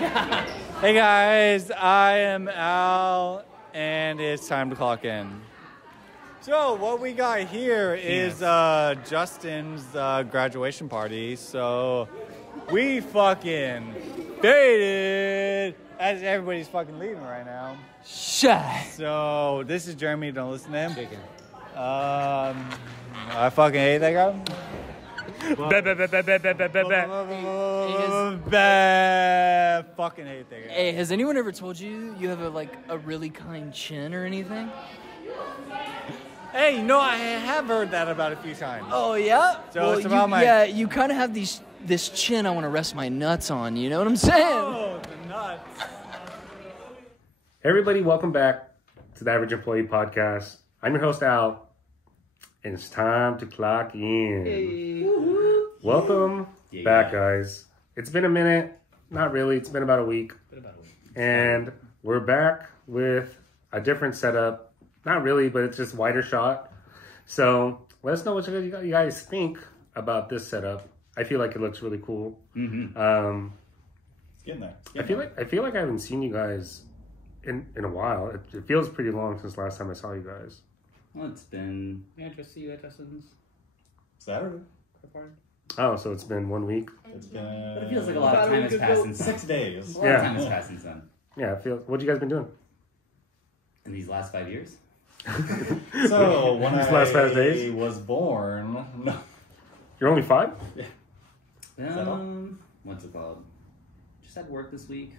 Hey guys, I am Al, and it's time to clock in. So what we got here is Justin's graduation party. So we fucking faded as everybody's fucking leaving right now. Shut. So this is Jeremy. Don't listen to him. Chicken. I fucking hate that guy. Fucking hate that guy. Hey, has anyone ever told you you have a really kind chin or anything? Hey, you know, I have heard that about a few times. Oh yeah. So it's about yeah, you kind of have this chin I want to rest my nuts on. You know what I'm saying? Oh, the nuts. Hey everybody, welcome back to the Average Employee Podcast. I'm your host Al, and it's time to clock in. Hey. Welcome back, guys. It's been a minute. Not really. It's been about a week. And we're back with a different setup. Not really, but it's just wider shot. So let us know what you guys think about this setup. I feel like it looks really cool. Mm-hmm. It's getting there. I feel like I haven't seen you guys in a while. It feels pretty long since last time I saw you guys. Well, it's been... I just see you at Justin's Saturday. Oh, so it's been 1 week? It's been... But it feels like a lot of time has passed since 6 days. A lot of time has passed since then. Yeah, it feels... What have you guys been doing? In these last 5 years? So, when These last 5 days? was born... No. You're only 5? Yeah. What's it called? Just had work this week.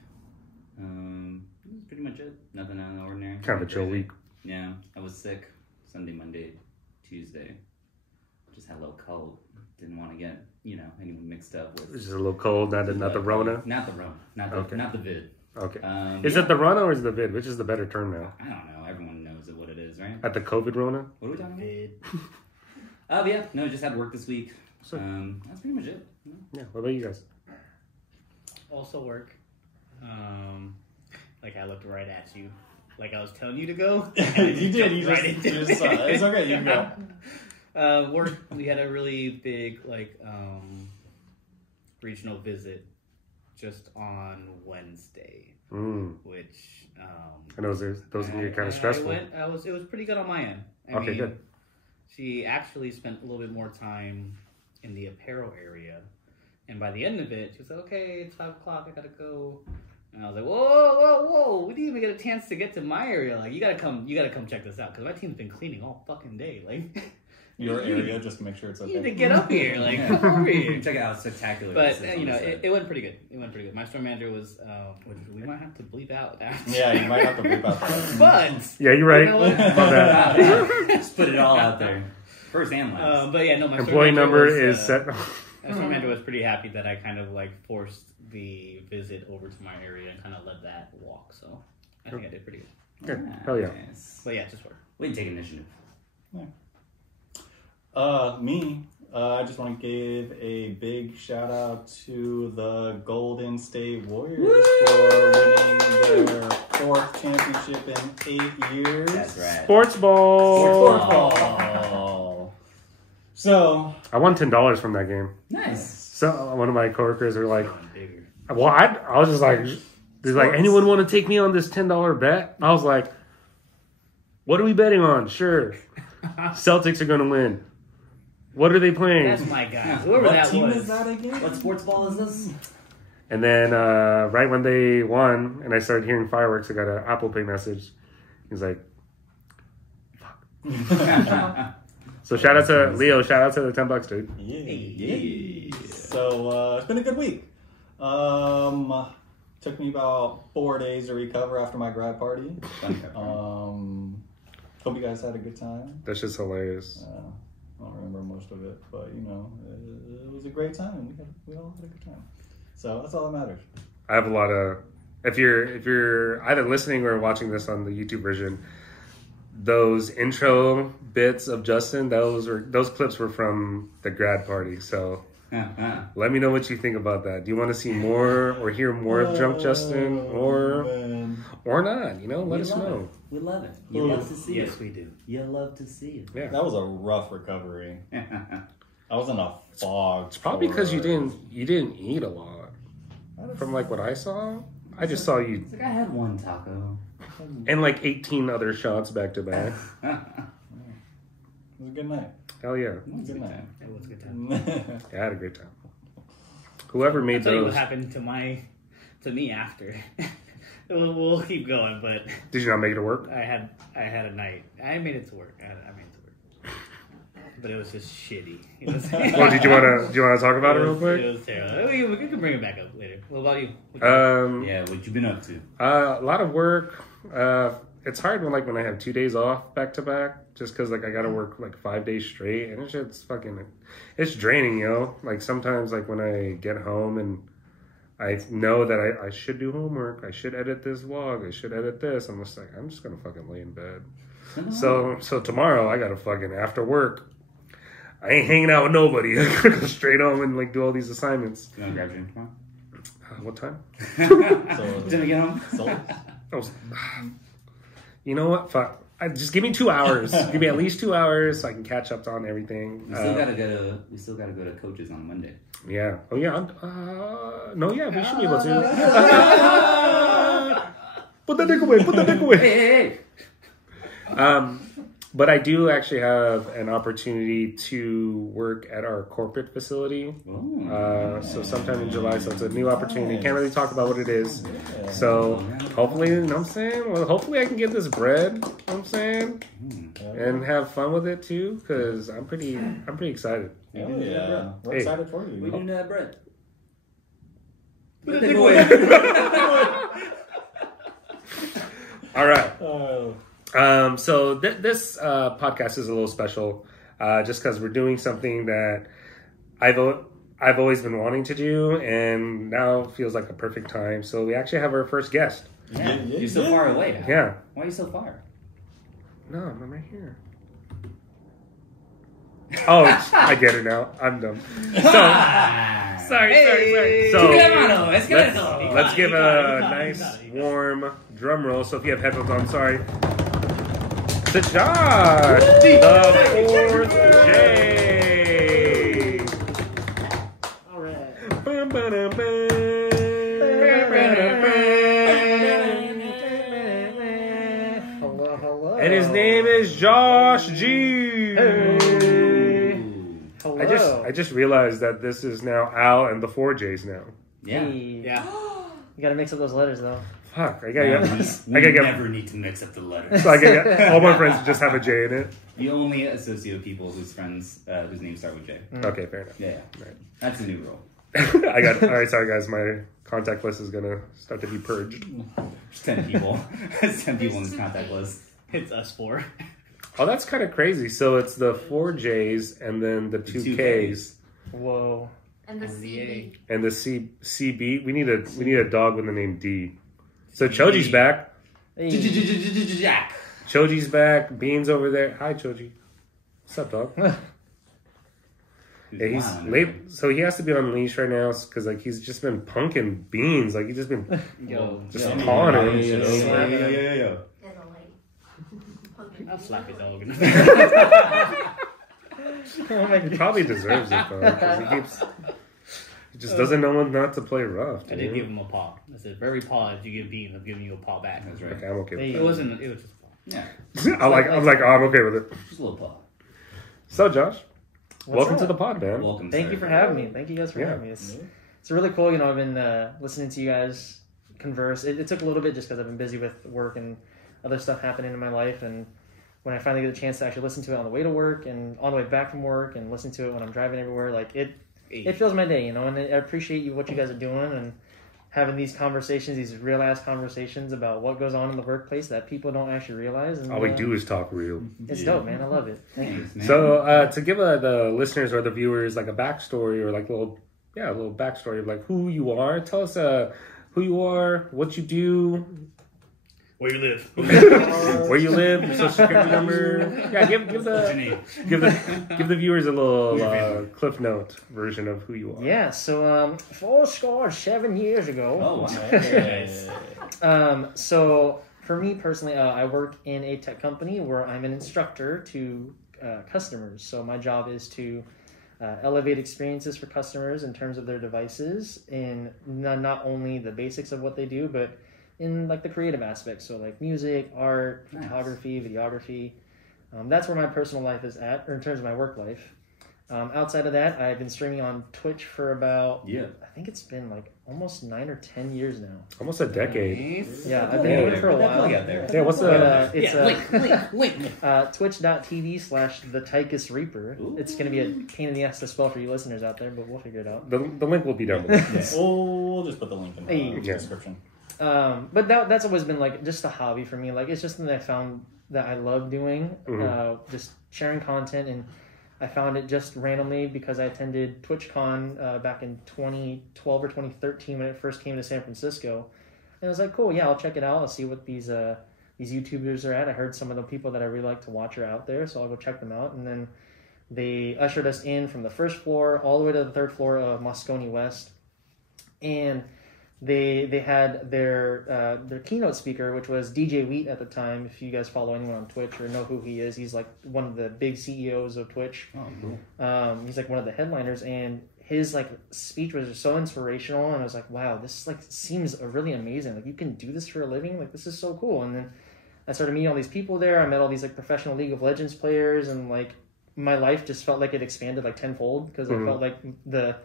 That's pretty much it. Nothing out of the ordinary. Kind of a chill week. Yeah, I was sick Sunday, Monday, Tuesday. Just had a little cold. Didn't want to get, anyone mixed up with... It's just a little cold, not the Rona? Not the Rona. Not the vid. Okay. Is it the Rona or is it the vid? Which is the better term now? I don't know. Everyone knows what it is, right? At the COVID Rona? What are we talking about? Yeah. No, just had work this week. That's pretty much it. Yeah. What about you guys? Also work. I looked right at you. Like I was telling you to go. You did. You just saw it. It's okay. You can go. Work. We had a really big regional visit just on Wednesday, which I know those can get kind of stressful. It was pretty good on my end. I mean, good. She actually spent a little bit more time in the apparel area, and by the end of it, she was like, "Okay, it's 5 o'clock. I gotta go." And I was like, whoa, we didn't even get a chance to get to my area. Like, you gotta come check this out, because my team's been cleaning all fucking day. Like, your area, just to make sure it's okay. You need to get up here. Like, come over here. Check it out. It's spectacular. But, it went pretty good. My store manager was, which we might have to bleep out after. Yeah, you might have to bleep out that. But. Yeah, you're right. Just put it all out there. First and last. But yeah, no, my employee number is set. My store manager was pretty happy that I kind of forced the visit over to my area and kind of led that walk. So I think I did pretty good. Good. Hell yeah. Nice. But yeah, just work. We can take initiative. Yeah. I just want to give a big shout out to the Golden State Warriors for winning their 4th championship in 8 years. That's right. Sports ball. So I won $10 from that game. Nice. So one of my coworkers were like, "Well, I was just like, they're like, anyone want to take me on this $10 bet?" I was like, "What are we betting on?" Sure, Celtics are going to win. What are they playing? That's my guy. Whoever what that team was. is that again? What sports ball is this? And then right when they won, and I started hearing fireworks, I got an Apple Pay message. He's like, "Fuck." So shout out to Leo. Shout out to the $10, dude. Yeah. So it's been a good week. Took me about 4 days to recover after my grad party. Hope you guys had a good time. That's just hilarious. I don't remember most of it, but it was a great time. We all had a good time. So that's all that matters. I have a lot of. If you're either listening or watching this on the YouTube version, those intro bits of Justin, those clips were from the grad party. So let me know what you think about that. Do you want to see more or hear more of Drunk Justin or not? Let us know. We love it. You love to see it. Yes, we do. You love to see it. Yeah. That was a rough recovery. I was in a fog. It's probably because you didn't eat a lot. I from like what I saw. I just saw you It's like I had one taco. and like 18 other shots back to back. It was a good night. Hell yeah. It was a good night. time. It was a good time. Yeah, I had a great time. Whoever I'll made tell you what those. happened to me after. we'll keep going, but Did you not make it to work? I had a night. I made it to work. I made it to work, but it was just shitty. It was, Well, do you want to talk about it real It quick? was terrible. We can bring it back up later. What about you? Yeah, what you been up to? A lot of work. It's hard when I have 2 days off back to back, just because like I gotta work like 5 days straight, and it's draining, Like sometimes like when I get home and I know that I should do homework, I should edit this vlog, I should edit this. I'm just gonna fucking lay in bed. So tomorrow I gotta fucking after work. I ain't hanging out with nobody. I gotta go straight home and like do all these assignments. You want to grab your drink tomorrow? What time? Did I get home? Oh, you know what? Fuck. Just give me 2 hours. Give me at least 2 hours so I can catch up on everything. We still gotta go to Coach's on Monday. Yeah. Oh yeah. No. Yeah. We should be able to. Put that dick away. Put that dick away. Hey. But I do actually have an opportunity to work at our corporate facility. So sometime in July. So it's a new opportunity. Can't really talk about what it is. So hopefully, you know what I'm saying? Well, hopefully I can get this bread, you know what I'm saying? And have fun with it too, because I'm pretty excited. Oh, yeah. We're Hey. excited for you. We doing that bread. Put the dick away. All right. Oh. So this podcast is a little special, just because we're doing something that I've always been wanting to do, and now feels like a perfect time. So we actually have our first guest. Yeah. You're so far away. Yeah. Why are you so far? No, I'm right here. Oh, I get it now. I'm dumb. So, sorry. So let's give a nice warm drum roll. So if you have headphones on, sorry. To Josh, the fourth J. All right. Hello. And his name is Josh G. Hello. I just realized that this is now Al and the 4Js now. Yeah. Yeah. You gotta mix up those letters though. Fuck, We get never need to mix up the letters. so I get all my friends just have a J in it. You only associate with people whose names start with J. Okay, fair enough. Yeah. Right. That's a new rule. I got it. All right, sorry guys, my contact list is gonna start to be purged. There's 10 people. There's 10 people in this contact list. It's us four. Oh, that's kind of crazy. So it's the 4Js and then the two Ks Whoa. And the And the CB. and the CB. We need a dog with the name D. So Choji's back. Hey. Jack. Choji's back. Bean's over there. Hi, Choji. What's up, dog? Yeah, he's late, so he has to be on leash right now because like he's just been punking Beans. Like he's just been just pawing him. In the light. I'll slap your dog. He probably deserves it though, because he just doesn't know when not to play rough. I did give him a paw. I said, "For every paw that you give Bean, I'm giving you a paw back." That's right. Okay, I'm okay with It wasn't. It was just a paw. Yeah. that. I'm like, oh, I'm okay with it. Just a little paw. So, Josh, welcome up? to the pod, man. Welcome, Thank sir. you for having me. Thank you guys for Yeah. having me. It's really cool. You know, I've been listening to you guys converse. It took a little bit just because I've been busy with work and other stuff happening in my life. And when I finally get a chance to actually listen to it on the way to work and on the way back from work and listen to it when I'm driving everywhere, like it fills my day, you know. And I appreciate what you guys are doing and having these conversations, these real ass conversations about what goes on in the workplace that people don't actually realize. And, All we do is talk real. It's dope, man. I love it. Thank you. Thanks, man. So, to give the listeners or the viewers like a backstory or like a little backstory of like who you are. Tell us who you are, what you do, Where you live? where you live, your social security number. Yeah, give What's your name? the viewers a little Cliff Note version of who you are. Yeah, so 7 years ago. Oh, wow. Nice. So for me personally, I work in a tech company where I'm an instructor to customers. So my job is to elevate experiences for customers in terms of their devices, in not only the basics of what they do, but in like the creative aspects. So like music, art, photography, videography. That's where my personal life is at, or in terms of my work life. Outside of that, I've been streaming on Twitch for about, I think it's been like almost 9 or 10 years now. Almost a decade. Nice. Yeah, I've been doing it for a while. Yeah, what's the... It's link. twitch.tv/TheTychus Reaper. Ooh. It's going to be a pain in the ass to spell for you listeners out there, but we'll figure it out. The link will be down below. We'll just put the link in the Yeah. description. But that's always been like just a hobby for me. Like it's just something I found that I love doing, just sharing content. And I found it just randomly because I attended TwitchCon back in 2012 or 2013 when it first came to San Francisco. And I was like, cool, yeah, I'll check it out. I'll see what these YouTubers are at. I heard some of the people that I really like to watch are out there, so I'll go check them out. And then they ushered us in from the first floor all the way to the third floor of Moscone West. And they had their keynote speaker, which was DJ Wheat at the time. If you guys follow anyone on Twitch or know who he is, he's like one of the big CEOs of Twitch. Oh, cool. He's like one of the headliners, and his like speech was just so inspirational. And I was like, wow, this like seems really amazing. Like you can do this for a living. Like this is so cool. And then I started meeting all these people there. I met all these like professional League of Legends players, and like my life just felt like it expanded like tenfold because I felt like the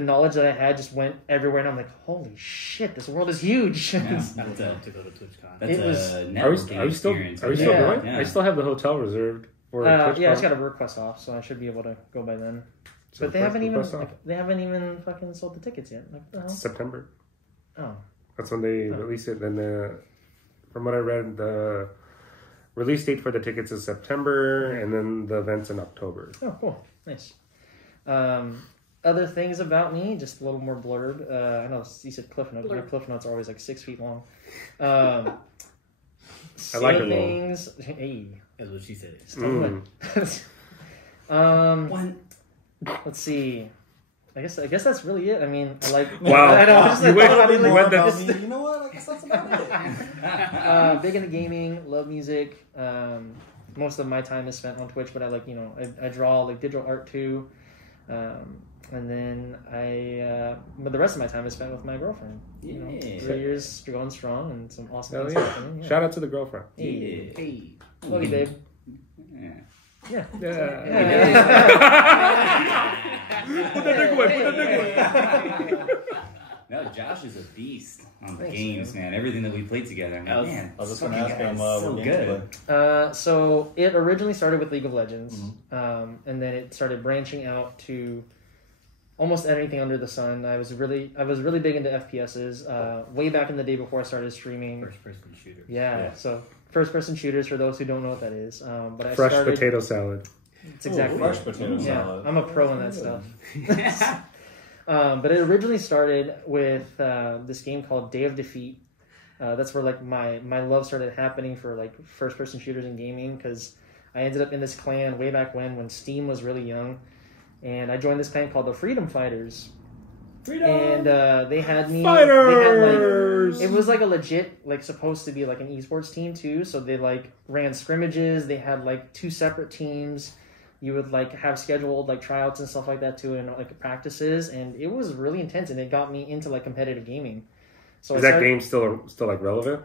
knowledge that I had just went everywhere, and I'm like, holy shit, this world is huge. I would love to go to TwitchCon. That's It was- a Are networking we still experience. going? Yeah. I still have the hotel reserved for TwitchCon. Yeah, I just got a request off, so I should be able to go by then. So But they haven't even request off? they haven't even fucking sold the tickets yet. Like, the hell? September. Oh, That's when they release it. Then from what I read, the release date for the tickets is September, and then the event's in October. oh, cool, nice. Other things about me, just a little more blurb. I know you said Cliff Notes. My Cliff Notes are always like 6 feet long. I like it long. things. Hey, That's what she said. still One. let's see. I guess that's really it. I mean, I like. Wow. I know. I just, You like, went- thought about it, you like, went that- just- You know what? I guess that's about it. big into gaming, love music. Most of my time is spent on Twitch, but I like, I draw like digital art too. And then but the rest of my time is spent with my girlfriend. Yeah. 3 years going strong and some awesome Hell things yeah. happening. Yeah. Shout out to the girlfriend. Hey. Hey. Love you, babe. Yeah. Yeah. Put the dick away. Put the dick away. No, Josh is a beast on the Thanks, games, man. Everything that we played together. I'm like, man, I was just this going to fucking ask him guy is so what games he good. played. So it originally started with League of Legends, and then it started branching out to almost anything under the sun. I was really big into FPSs way back in the day before I started streaming. First-person shooter. Yeah, so first-person shooters for those who don't know what that is. But I Fresh started. potato salad. It's exactly Fresh it. potato Yeah, salad. I'm a pro in that stuff. But it originally started with this game called Day of Defeat. That's where like my love started happening for like first-person shooters and gaming, because I ended up in this clan way back when Steam was really young, and I joined this clan called the Freedom Fighters. And they had me. Fighters! It was like a legit, like supposed to be like an esports team too. So they like ran scrimmages. They had like 2 separate teams. You would like have scheduled like tryouts and stuff like that too, and like practices. And it was really intense, and it got me into like competitive gaming. So Is that game still like relevant?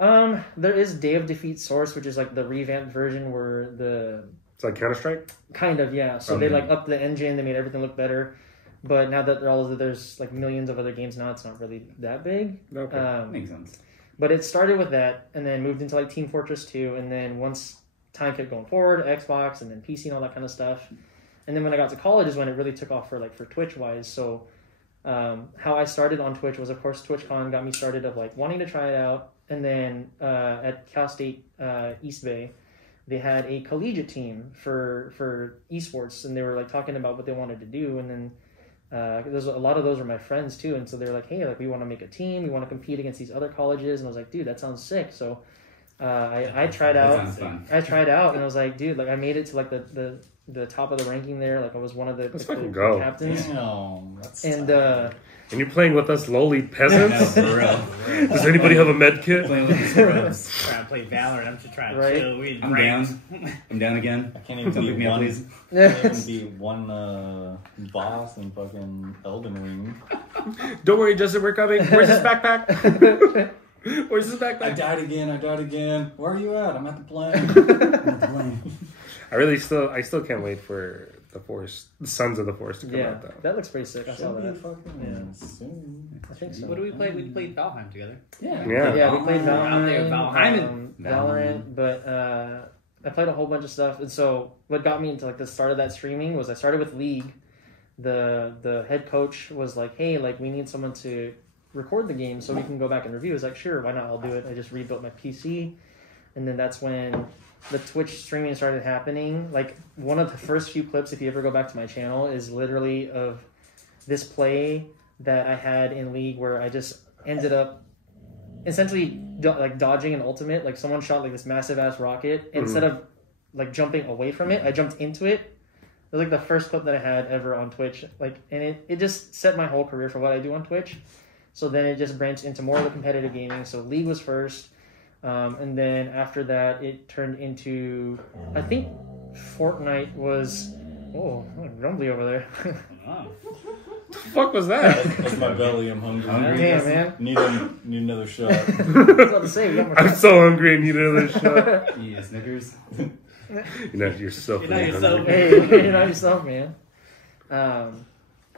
There is Day of Defeat Source, which is like the revamped version where It's like Counter-Strike? kind of, yeah. So they like upped the engine, they made everything look better. But now that there's like millions of other games now, it's not really that big. Okay. Makes sense. But it started with that, and then moved into like Team Fortress 2, and then once time kept going forward, Xbox, and then PC and all that kind of stuff. And then when I got to college is when it really took off for Twitch wise. So how I started on Twitch was, of course, TwitchCon got me started of like wanting to try it out, and then at Cal State East Bay, they had a collegiate team for esports, and they were like talking about what they wanted to do, and then there's a lot of those were my friends too, and so they're like, hey, like we want to make a team, we want to compete against these other colleges, and I was like, dude, that sounds sick. So I tried That out. sounds fun. I tried out, and I was like, dude, like I made it to like the top of the ranking there. Like I was one of the Let's fucking go. captains. Damn, that's And And you're playing with us lowly peasants? No, for real. Does anybody have a med kit? Playing with the scrubs. Trying to play Valorant. I'm just trying to Right. chill. We I'm down. I'm down again. I can't even Come pick be me up, one. please. Can't even be one boss in fucking Elden Ring. Don't worry, Justin, we're coming. Where's his backpack? Where's his I backpack? died again. Where are you at? I'm at the plane. I still can't wait for the Sons of the Forest to come Yeah, out though. that looks pretty sick. I saw Should be that. fucking soon. I think so. What do we play? We played Valheim together. Yeah. Yeah, we played Oh, out there, Valheim, Valheim. Valorant, but I played a whole bunch of stuff. And so what got me into like the start of that streaming was I started with League. The head coach was like, hey, like we need someone to record the game so we can go back and review. I was like, sure, why not? I'll do it. I just rebuilt my PC, and then that's when the Twitch streaming started happening. Like one of the first few clips, if you ever go back to my channel, is literally of this play that I had in League where I just ended up essentially like dodging an ultimate. Like someone shot like this massive ass rocket. Instead of like jumping away from it, I jumped into it. It was like the first clip that I had ever on Twitch. Like, and it just set my whole career for what I do on Twitch. So then it just branched into more of the competitive gaming. So League was first. And then after that, it turned into, I think Fortnite was, oh, grumbly over there. Wow. What the fuck was that? That's my belly. I'm hungry. Damn, man. Need another shot. I was about to say, we got more I'm time. so hungry. I need another shot. Yeah, Snickers. You're so You're not yourself. hungry. Hey, you're not yourself, man.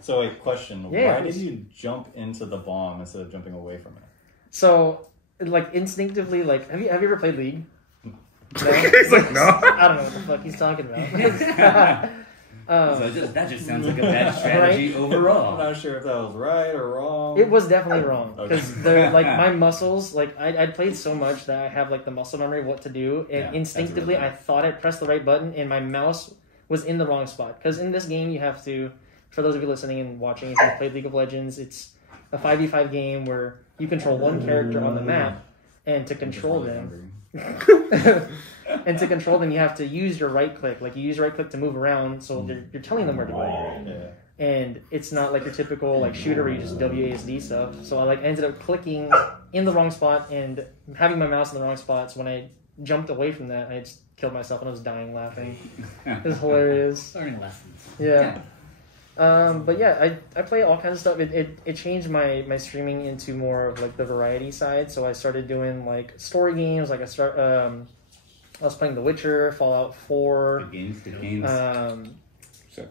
So wait, question. Yeah, Why please. did you jump into the bomb instead of jumping away from it? So, like, instinctively, like, have you ever played League? No? He's like, no. I don't know what the fuck he's talking about. So that just sounds like a bad strategy I'm overall. not sure if that was right or wrong. It was definitely wrong Okay. because they're like my muscles. Like I'd played so much that I have like the muscle memory of what to do, and Yeah, instinctively that's I really thought I pressed the right button, and my mouse was in the wrong spot. Because in this game, you have to. For those of you listening and watching, if you've played League of Legends, it's a 5v5 game where you control one character on the map, and to control them. And to control them, you have to use your right click. Like you use your right click to move around, so you're telling them where to go. Yeah. And it's not like your typical like shooter where you just WASD stuff. So I like ended up clicking in the wrong spot and having my mouse in the wrong spot. So when I jumped away from that, I just killed myself and I was dying laughing. It was hilarious. Learning lessons. Yeah. But yeah, I play all kinds of stuff. It changed my streaming into more of like the variety side. So I started doing like story games. Like I was playing The Witcher, Fallout 4. Good games.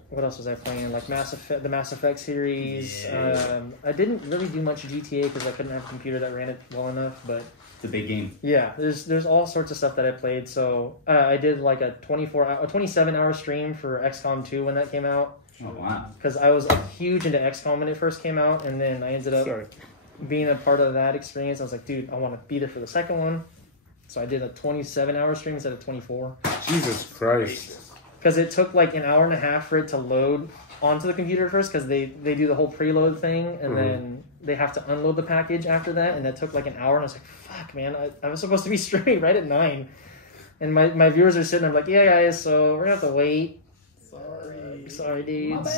What else was I playing? Like the Mass Effect series. Yeah. I didn't really do much GTA because I couldn't have a computer that ran it well enough. But It's a big game. yeah, there's all sorts of stuff that I played. So I did like a 27-hour stream for XCOM 2 when that came out. Oh, wow. Because I was like, huge into XCOM when it first came out, and then I ended up being a part of that experience. I was like, dude, I want to be there for the second one. So I did a 27-hour stream instead of 24. Jesus Christ. Because it took like an hour and a half for it to load onto the computer first, because they do the whole preload thing, and then they have to unload the package after that, and that took like an hour, and I was like, fuck, man, I was supposed to be streaming right at 9. And my viewers are sitting there, I'm like, yeah, guys, so we're going to have to wait. Sorry, dudes.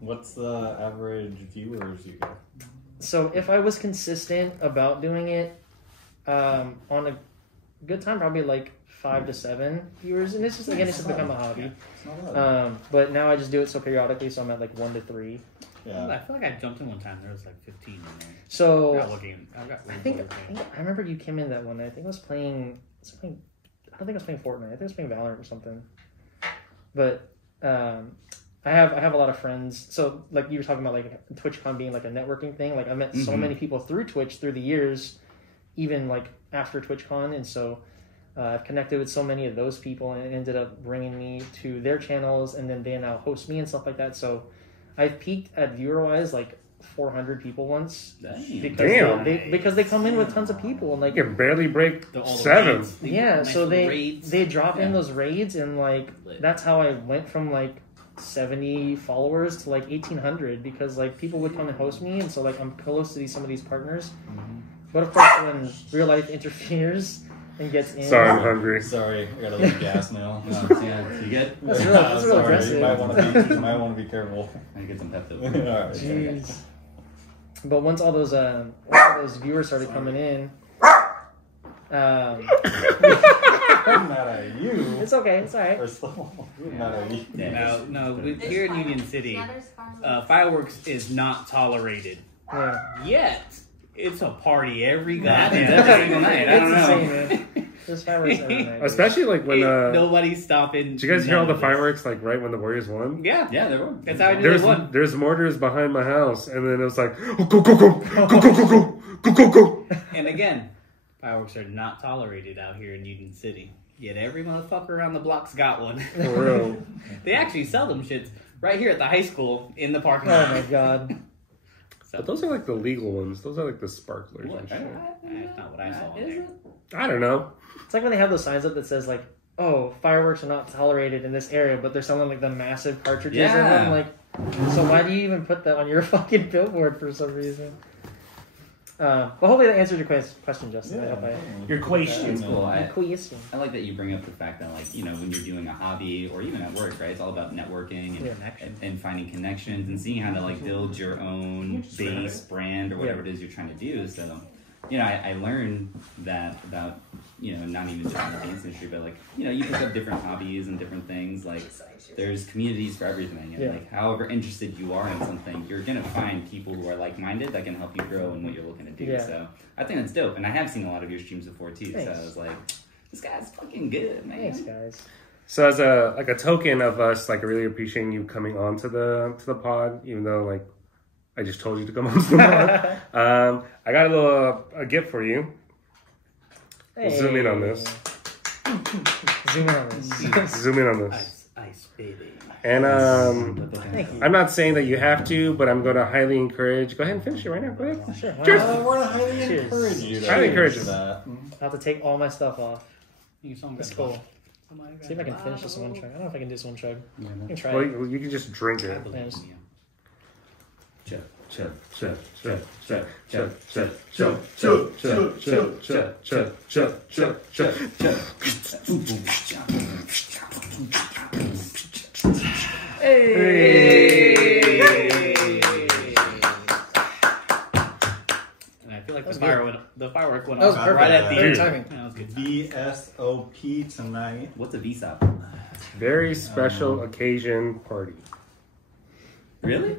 What's the average viewers you get? So if I was consistent about doing it, on a good time, probably like 5 to 7 viewers, and it's just become a hobby. It's not bad. But now I just do it so periodically, so I'm at like 1 to 3. Yeah. I feel like I jumped in one time. There was like 15 in there. So I got I remember you came in that one. I think I was playing. I don't think I was playing Fortnite. I think I was playing Valorant or something. But I have a lot of friends. So like you were talking about like TwitchCon being like a networking thing. Like I met so many people through Twitch through the years, even like after TwitchCon, and so I've connected with so many of those people, and it ended up bringing me to their channels, and then they now host me and stuff like that. So I've peaked at viewer-wise like 400 people once. Damn. Because they come in with tons of people, and like You can barely break all the 7. raids. yeah, so they Raids. drop in Yeah. those raids, and like that's how I went from like 70 followers to like 1,800, because like people would come and host me, and so like I'm close to some of these partners. But of course, when real life interferes, and gets in. Sorry, I'm hungry. Sorry, I got a little gas now. Yeah, you get? That's real Sorry, aggressive. you might want to be careful. I get some Pepto. Alright. Jeez. But once all those viewers started coming in, I'm mad at you. it's okay. It's all right. First of all, I'm mad at you. Here in Union City, fireworks is not tolerated. Yeah. Yet, it's a party every That goddamn every day. single night. I It's don't the know. same, man. There's fireworks every night. Especially like when Nobody's stopping. did you guys hear all none the of this. fireworks like right when the Warriors won? Yeah. Yeah, there were. That's how I knew they won. There's mortars behind my house, and then it was like oh, go go go go go go go go go go. And again, fireworks are not tolerated out here in Union City. Yet every motherfucker around the block's got one. For real. They actually sell them shits right here at the high school in the parking Oh lot. my god. But those are like the legal ones. Those are like the sparklers What? and shit. That's not what I saw. Is it? I don't know. It's like when they have those signs up that says like, "Oh, fireworks are not tolerated in this area," but they're selling like the massive cartridges in Yeah. them. Like, so why do you even put that on your fucking billboard for some reason? But hopefully that answered your question, Justin. I hope Your question. It's cool. I question. I like that you bring up the fact that, like, you know, when you're doing a hobby or even at work, right? It's all about networking and, and finding connections and seeing how to, like, build your own base brand or whatever it is you're trying to do. So, you know, I learned that about, you know, not even just in the dance industry, but, like, you know, you pick up different hobbies and different things. Like, there's communities for everything. And, like, however interested you are in something, you're going to find people who are like-minded that can help you grow in what you're looking to do. Yeah. So I think that's dope. And I have seen a lot of your streams before, too. Thanks. So I was like, this guy's fucking good, man. Thanks, guys. So as a token of us like really appreciating you coming on to the pod, even though like I just told you to come on to the pod, I got a gift for you. We'll zoom in on this. Zoom in on this. Zoom in on this. Ice, baby. And Thank you. I'm not saying that you have to, but I'm going to highly encourage. Go ahead and finish it right now. Go ahead. Sure. why Cheers. not? We're gonna highly Cheers. encourage you. to Highly encourage do it. that. I'll have to take all my stuff off. That's cool. Somebody See if I can finish this one chug. I don't know if I can do this one chug. Yeah, I can try Well, it. you can just drink it. Thanks. Chug, chug, Chug, chug, chug, chug, chug, chug, chug, chug, chug, chug, chug, chug, chug, chug, chug. Hey! And I feel like the firework went That was off perfect. right at the Good end. timing. That was good. VSOP tonight. What's a VSOP? Very special occasion party. Really?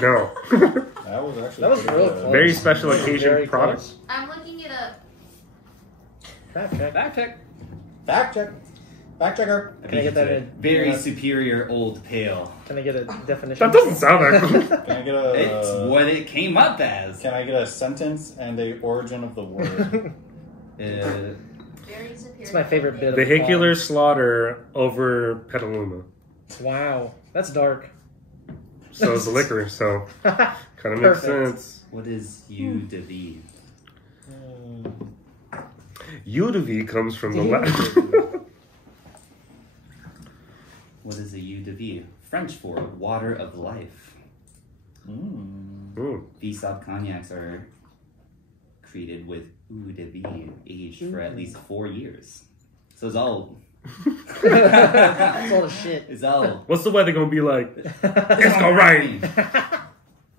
No. That was actually That was pretty real good. close. Very special occasion Very product. close. I'm looking it up. Fact check. Back check. Fact check. Fact checker. Can I get that in? Very Yeah. superior old pale. Can I get a definition? That doesn't sound that cool. Can I get a? It's what it came up as. Can I get a sentence and a origin of the word? Very superior. It's my favorite bit of Vehicular slaughter over Petaluma. Wow, that's dark. So it's a liquor, so kind of makes Perfect. sense. What is U de V? Udv comes from the Latin. What is a U de V? French for water of life. Ooh. VSOP cognacs are created with eau de vie, aged for at least 4 years. So it's all. That's all the shit. It's all. What's the weather gonna be like? It's gonna rain.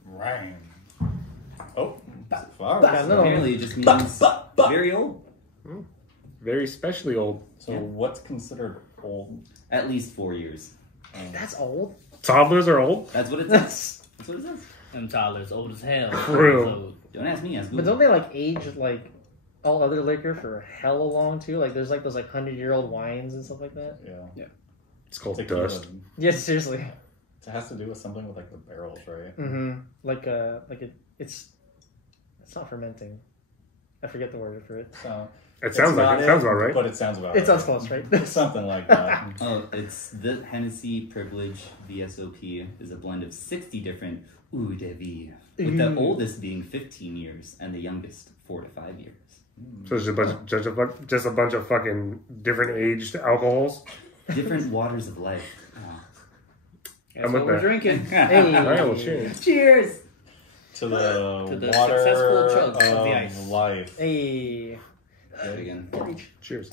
Rain. Oh, Wow, flowers. no. Apparently, it just means very old. Very specially old. So what's considered old? At least 4 years. That's old. Toddlers are old. That's what it says. That's what it says. Them toddlers old as hell. True. So, Don't ask me. Ask But Google. don't they like age like all other liquor for hella long too? Like there's like those like 100-year-old wines and stuff like that. Yeah. It's called Tequila. dust. Yeah, seriously. It has to do with something with like the barrels, right? Mm-hmm. It's not fermenting. I forget the word for it. So It sounds like it. Sounds about right. But it sounds about It right. sounds close, right? It's something like that. Oh, it's the Hennessy Privilege VSOP is a blend of 60 different eau de vie, with the oldest being 15 years and the youngest 4 to 5 years. So it's just a bunch of fucking different aged alcohols. Different waters of life. that's I'm what with we're that. drinking. Hey. All right, well, cheers. Cheers! To the To the water successful chug of the of ice. life. Hey. Again. Cheers.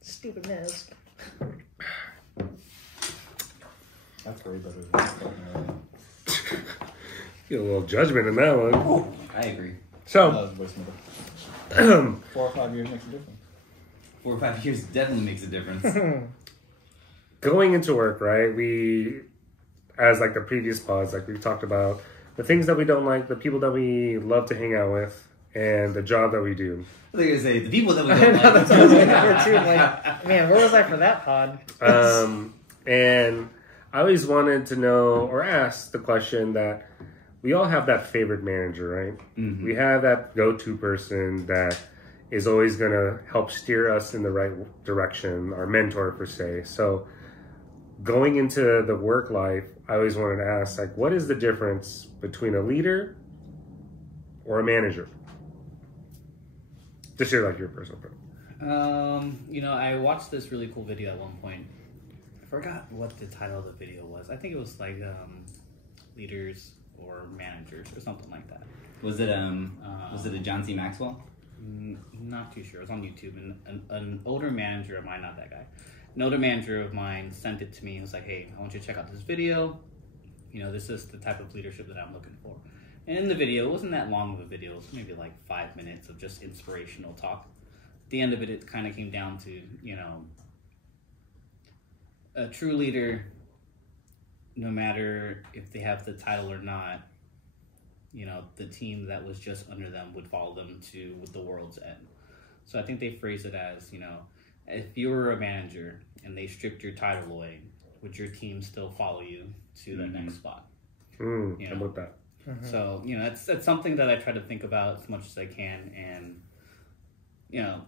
Stupid mask. That's way better than fucking Feel a little judgment in that one. I agree. So, that was way smoother. 4 or 5 years makes a difference. 4 or 5 years definitely makes a difference. going into work, right? We, as like the previous pods, like we've talked about the things that we don't like, the people that we love to hang out with, and the job that we do. I was gonna say the people that we don't like. That's what I was looking for too. Like, man, where was I for that pod? And I always wanted to know or ask the question that we all have that favorite manager, right? Mm-hmm. We have that go-to person that is always going to help steer us in the right direction, our mentor per se. So going into the work life, I always wanted to ask, like, what is the difference between a leader or a manager? Just share like your personal opinion. You know, I watched this really cool video at one point. I forgot what the title of the video was. I think it was like leaders or managers or something like that. Was it a John C. Maxwell? Not too sure. It was on YouTube, and an older manager of mine, not that guy, an older manager of mine sent it to me and was like, "Hey, I want you to check out this video. You know, this is the type of leadership that I'm looking for." And in the video, it wasn't that long of a video. It was maybe like 5 minutes of just inspirational talk. At the end of it, it kind of came down to, you know, a true leader, no matter if they have the title or not, you know, the team that was just under them would follow them to the world's end. So I think they phrase it as, you know, if you were a manager and they stripped your title away, would your team still follow you to the next spot? You know? How about that? So, you know, that's something that I try to think about as much as I can. And, you know,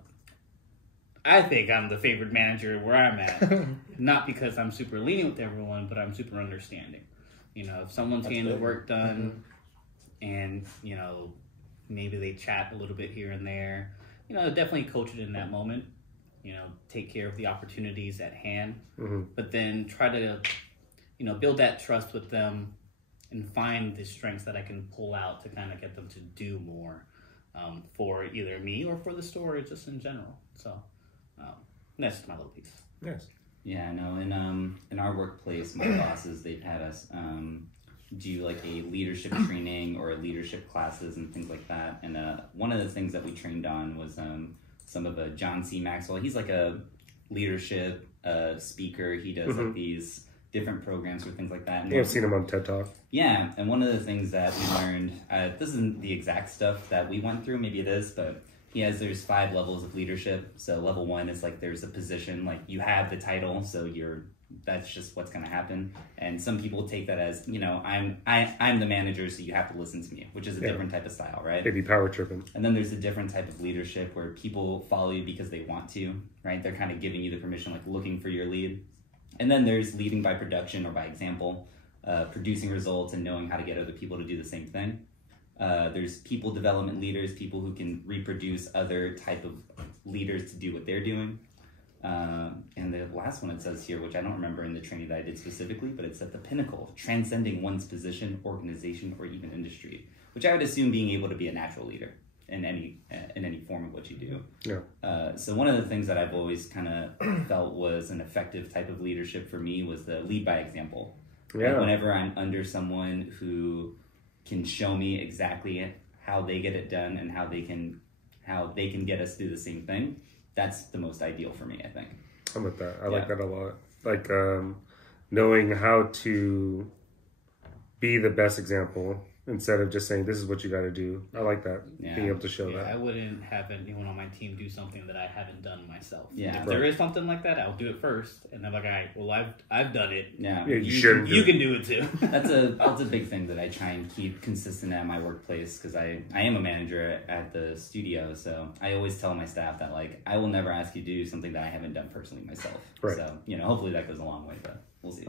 I think I'm the favorite manager where I'm at. Not because I'm super lenient with everyone, but I'm super understanding. You know, if someone's getting the work done and, you know, maybe they chat a little bit here and there, you know, definitely coach it in that moment. You know, take care of the opportunities at hand. But then try to, you know, build that trust with them and find the strengths that I can pull out to kind of get them to do more for either me or for the store, or just in general. So that's just my little piece. Yes. Yeah, no. In our workplace, my bosses, they've had us do like a leadership training or leadership classes and things like that. And one of the things that we trained on was some of John C. Maxwell. He's like a leadership speaker. He does like these different programs or things like that. And I've seen him on TED Talk. Yeah, and one of the things that we learned, this isn't the exact stuff that we went through, maybe it is, but there's 5 levels of leadership. So level 1 is like there's a position, like you have the title, so that's just what's going to happen. And some people take that as, you know, I'm the manager, so you have to listen to me, which is a different type of style, right? Maybe power tripping. And then there's a different type of leadership where people follow you because they want to, right? They're kind of giving you the permission, like looking for your lead. And then there's leading by production or by example, producing results and knowing how to get other people to do the same thing. There's people development leaders, people who can reproduce other type of leaders to do what they're doing. And the last one it says here, which I don't remember in the training that I did specifically, but it's at the pinnacle, transcending one's position, organization, or even industry, which I would assume being able to be a natural leader in any form of what you do. Yeah. So one of the things that I've always kind of felt was an effective type of leadership for me was the lead by example. Yeah. Like whenever I'm under someone who can show me exactly how they get it done and how they can get us through the same thing, that's the most ideal for me, I think. I'm with that. I like that a lot. Like knowing how to be the best example instead of just saying this is what you got to do. I like that. Being able to show that. I wouldn't have anyone on my team do something that I haven't done myself. Yeah. If there is something like that, I'll do it first, and I'm like, all right, well, I've done it. Yeah. You can do it too. That's a big thing that I try and keep consistent at my workplace, because I am a manager at the studio, so I always tell my staff that, like, I will never ask you to do something that I haven't done personally myself. Right. So, you know, hopefully that goes a long way, but we'll see.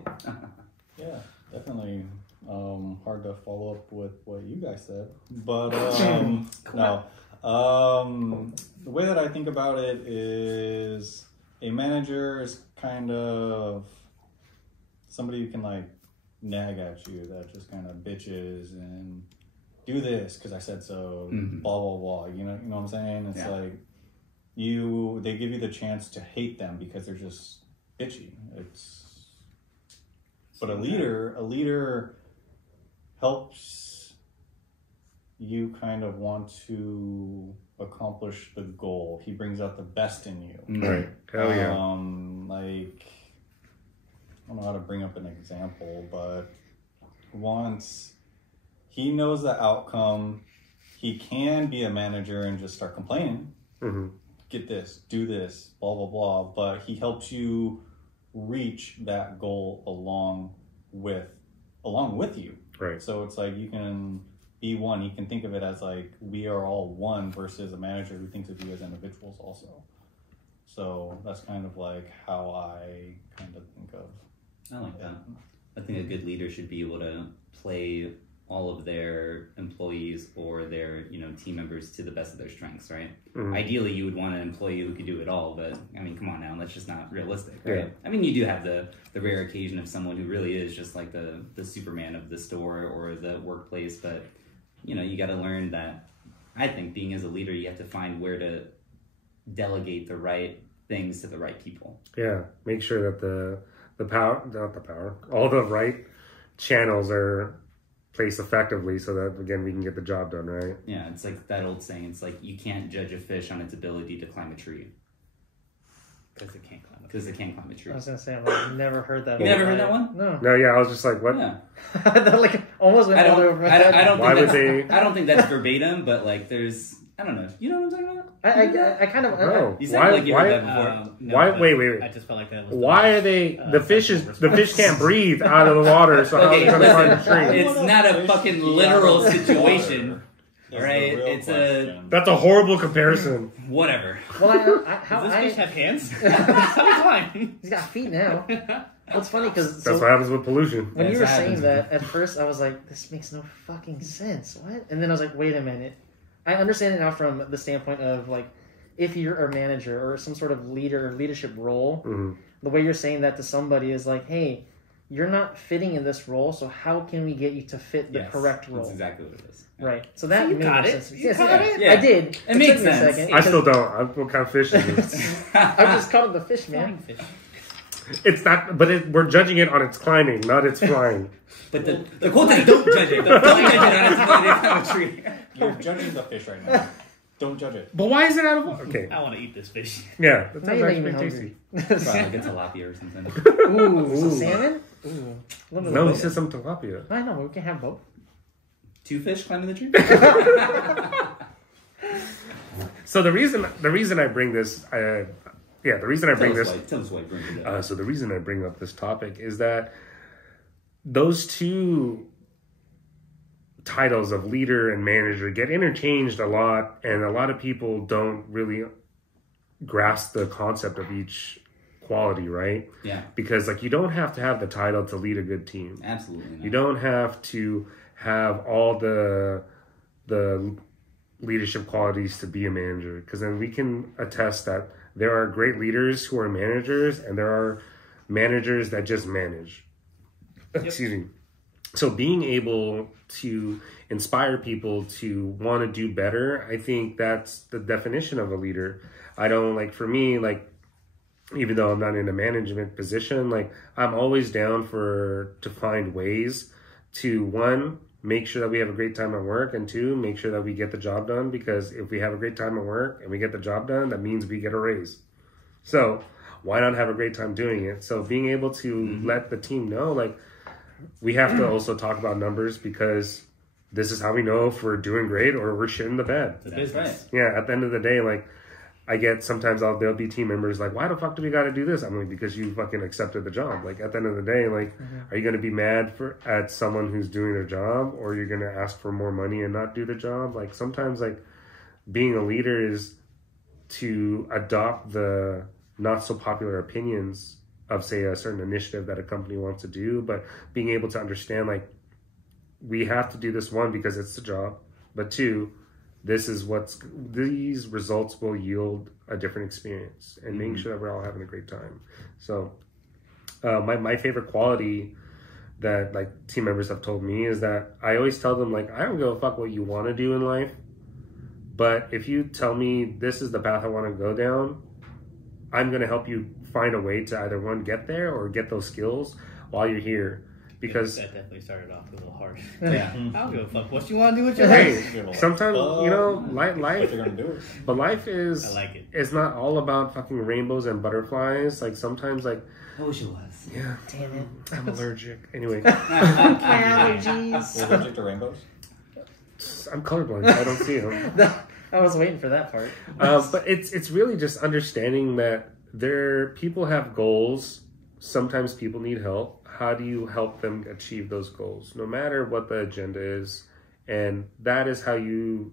Yeah, definitely hard to follow up with what you guys said, but no. The way that I think about it is a manager is kind of somebody who can like nag at you, that just kind of bitches and do this because I said so, blah, blah, blah. You know what I'm saying? It's like they give you the chance to hate them because they're just bitchy. But a leader helps you kind of want to accomplish the goal. He brings out the best in you. Right. Hell yeah. Like, I don't know how to bring up an example, but once he knows the outcome, he can be a manager and just start complaining. Get this, do this, blah, blah, blah. But he helps you reach that goal along with you. Right. So it's like you can be one. You can think of it as like we are all one versus a manager who thinks of you as individuals also. So that's kind of like how I kind of think of. I like that. I think a good leader should be able to play all of their employees or their team members to the best of their strengths, right? Ideally, you would want an employee who could do it all, but I mean, come on now, that's just not realistic, right? Yeah. I mean, you do have the rare occasion of someone who really is just like the Superman of the store or the workplace, but you got to learn that. I think being as a leader, you have to find where to delegate the right things to the right people. Yeah, make sure that all the right channels are placed effectively so that, again, we can get the job done, right? Yeah, it's like that old saying, it's like you can't judge a fish on its ability to climb a tree. Because it can't climb a tree. I was going to say, I've never heard that. You never heard that one? No. No, yeah, I was just like, what? Yeah. That like almost went all over my head. I don't think that's verbatim, but like there's, I don't know. You know what I'm talking about? I kind of... No. You sound like you heard that before. Why? Wait. I just felt like that was... Why are they... the fish can't breathe out of the water, so how are they going to climb the tree? It's not a fucking literal situation. Right? It's a... That's a horrible comparison. Whatever. Well, Does this fish have hands? How do you climb? He's got feet now. It's funny because... That's what happens with pollution. When you were saying that, at first I was like, this makes no fucking sense. What? And then I was like, wait a minute. I understand it now from the standpoint of like, if you're a manager or some sort of leadership role, the way you're saying that to somebody is like, hey, you're not fitting in this role, so how can we get you to fit the correct role? That's exactly what it is. Yeah. Right. So that you got sense. it. You got it. Yeah. I did. It makes took me sense. a second. I still don't. What kind of fish is this? I just called it the fish, man. Fish. It's not, but we're judging it on its climbing, not its flying. But the quote is don't judge it. Don't judge it on its ability to climb a tree. You're judging the fish right now. Don't judge it. But why is it out of water? Okay. I want to eat this fish. Yeah. That Now sounds you're actually making me tasty. hungry. Probably like a tilapia or something. Ooh, some salmon? Ooh. No, he said some tilapia. I know, we can have both. 2 fish climbing the tree? So the reason I bring this, the reason I bring this. Tell us why you bring it up. So the reason I bring up this topic is that those two titles of leader and manager get interchanged a lot, and a lot of people don't really grasp the concept of each quality, right? Yeah. Because like you don't have to have the title to lead a good team. Absolutely not. You don't have to have all the leadership qualities to be a manager, because then we can attest that there are great leaders who are managers and there are managers that just manage. Yep. Excuse me. So being able to inspire people to want to do better, I think that's the definition of a leader. I don't like, for me, like, even though I'm not in a management position, like I'm always down to find ways to, one, make sure that we have a great time at work, and 2, make sure that we get the job done, because if we have a great time at work and we get the job done, that means we get a raise. So why not have a great time doing it? So being able to let the team know, like, we have to also talk about numbers, because this is how we know if we're doing great or we're shitting the bed. That's right. Yeah, at the end of the day, like, I get sometimes there'll be team members like, why the fuck do we got to do this? I'm like, because you fucking accepted the job. Like, at the end of the day, like, are you going to be mad at someone who's doing their job, or you're going to ask for more money and not do the job? Like, sometimes, like, being a leader is to adopt the not so popular opinions of, say, a certain initiative that a company wants to do, but being able to understand, like, we have to do this, one, because it's the job, but 2, these results will yield a different experience, and making sure that we're all having a great time. So my favorite quality that like team members have told me is that I always tell them like, I don't give a fuck what you want to do in life, but if you tell me this is the path I want to go down, I'm going to help you find a way to either one, get there or get those skills while you're here. Because that definitely started off a little harsh. Yeah. I don't give a fuck what you want to do with your life. Hey, sometimes, you know, life, What you're gonna do? but life is, I like it. it's not all about fucking rainbows and butterflies. Like sometimes like, I wish it was. yeah, Damn it. I'm allergic. Anyway, Allergies. You're allergic to rainbows? I'm colorblind, so I don't see them. I was waiting for that part. But it's really just understanding that people have goals. Sometimes people need help. How do you help them achieve those goals, no matter what the agenda is? And that is how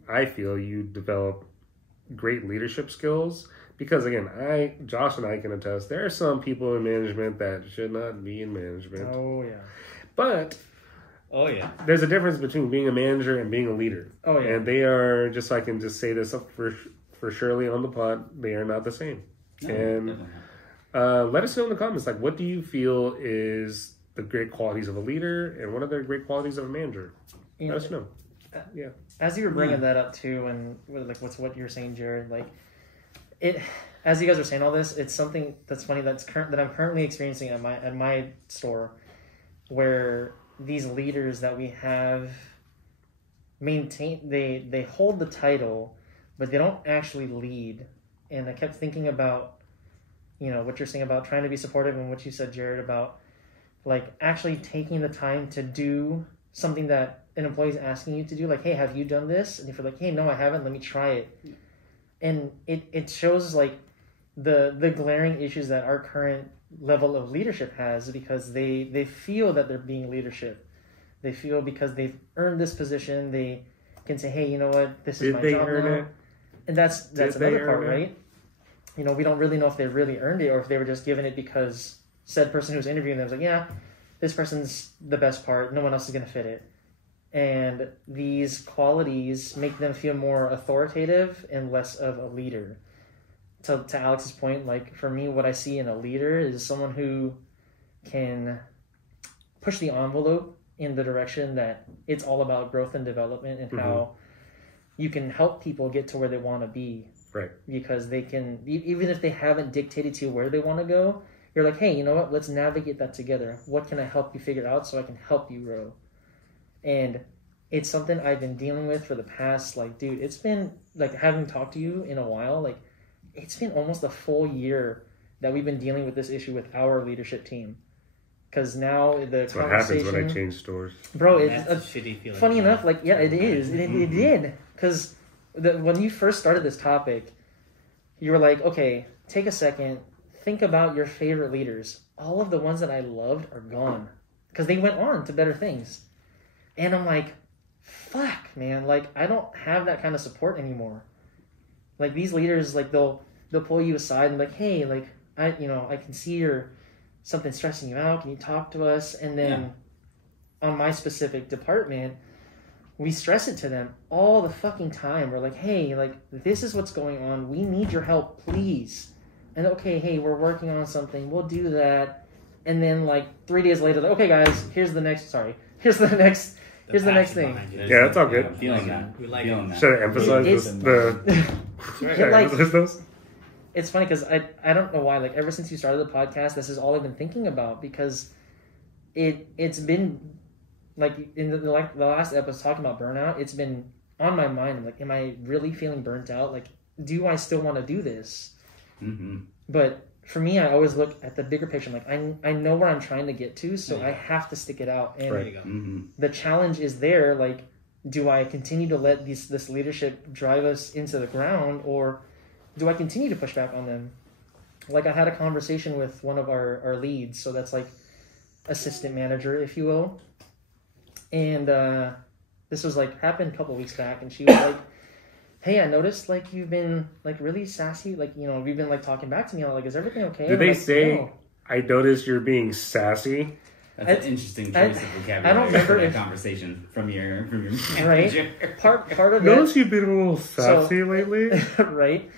I feel you develop great leadership skills. Because again, Josh and I can attest, there are some people in management that should not be in management. Oh, yeah. But Oh yeah. there's a difference between being a manager and being a leader. Oh, yeah. And they are, just so I can just say this up for Shirley on the pod, they are not the same. No, And definitely not. let us know in the comments, like, what do you feel is the great qualities of a leader, and what are the great qualities of a manager? Let us know. Yeah. As you were bringing that up too, and like what you're saying, Jared, like it. As you guys are saying all this, it's something that's funny that I'm currently experiencing at my store, where these leaders that we have maintain they hold the title, but they don't actually lead. And I kept thinking about, you know, what you're saying about trying to be supportive, and what you said, Jared, about like actually taking the time to do something that an employee is asking you to do. Like, hey, have you done this? And if you're like, hey, no, I haven't, let me try it. And it shows like the glaring issues that our current level of leadership has, because they feel that they're being leadership. They feel because they've earned this position, they can say, hey, you know what, this is my job now. And that's another part, right? You know, we don't really know if they really earned it, or if they were just given it because said person who's interviewing them was like, yeah, this person's the best part, no one else is going to fit it. And these qualities make them feel more authoritative and less of a leader. To Alex's point, like for me, what I see in a leader is someone who can push the envelope in the direction that it's all about growth and development, and how you can help people get to where they want to be. Right. Because they can, even if they haven't dictated to you where they want to go, you're like, hey, you know what? Let's navigate that together. What can I help you figure out so I can help you grow? And it's something I've been dealing with for the past, like, dude, it's been, like, having talked to you in a while, like, it's been almost a full year that we've been dealing with this issue with our leadership team. Because now the That's what conversation... happens when I change stores. Bro, it's That's a shitty feeling. funny enough, like, yeah, it is. It did. Because when you first started this topic, you were like, okay, take a second, think about your favorite leaders. All of the ones that I loved are gone. Because they went on to better things. And I'm like, fuck, man. Like, I don't have that kind of support anymore. Like, these leaders, like, they'll pull you aside and be like, hey, like, I can see you're something stressing you out. Can you talk to us? And then on my specific department, we stress it to them all the fucking time. We're like, hey, like, this is what's going on. We need your help, please. And okay, hey, we're working on something. We'll do that. And then, like, 3 days later, like, okay, guys, here's the next thing. Here's the next Yeah, that's all good. I'm feeling that. We like feeling it. that. Should I emphasize those? It's funny because I don't know why, like, ever since you started the podcast, this is all I've been thinking about, because it's been, like, in the last episode talking about burnout, it's been on my mind. Like, am I really feeling burnt out? Like, do I still want to do this? Mm-hmm. But for me, I always look at the bigger picture. Like, I know where I'm trying to get to, so I have to stick it out. And There you go. Mm-hmm. the challenge is there. Like, do I continue to let this leadership drive us into the ground, or do I continue to push back on them? Like, I had a conversation with one of our leads, so that's like assistant manager, if you will. And this was like happened a couple weeks back, and she was like, hey, I noticed, like, you've been, like, really sassy. Like, you know, you've been, like, talking back to me. I'm like, is everything okay? Did I'm they like, say, no. I noticed you're being sassy? That's an interesting choice of vocabulary. I don't remember that conversation from your manager. Right. Part of Notice it. you've been a little sassy lately. Right.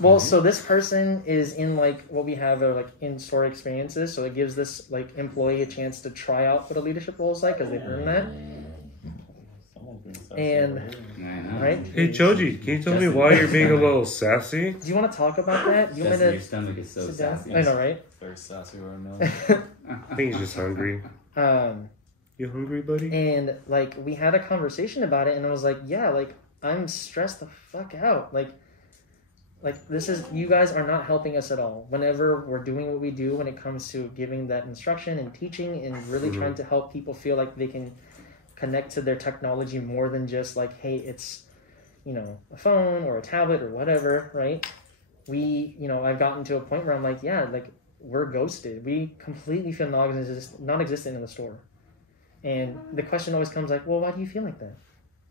Well, so this person is in like what we have are like in-store experiences, so it gives this like employee a chance to try out what a leadership role is like because they've earned that. And right. Hey Joji, can you tell me why you're being a little sassy? Do you want to talk about that? Do you want me to? Your stomach is so sassy. I know, right? Very sassy right now. I think he's just hungry. You hungry, buddy? And like we had a conversation about it, and I was like, yeah, like I'm stressed the fuck out. Like this is, you guys are not helping us at all. Whenever we're doing what we do when it comes to giving that instruction and teaching and really trying to help people feel like they can connect to their technology more than just like, hey, it's, you know, a phone or a tablet or whatever, right? I've gotten to a point where I'm like, yeah, like we're ghosted. We completely feel non-existent in the store. And the question always comes like, well, why do you feel like that?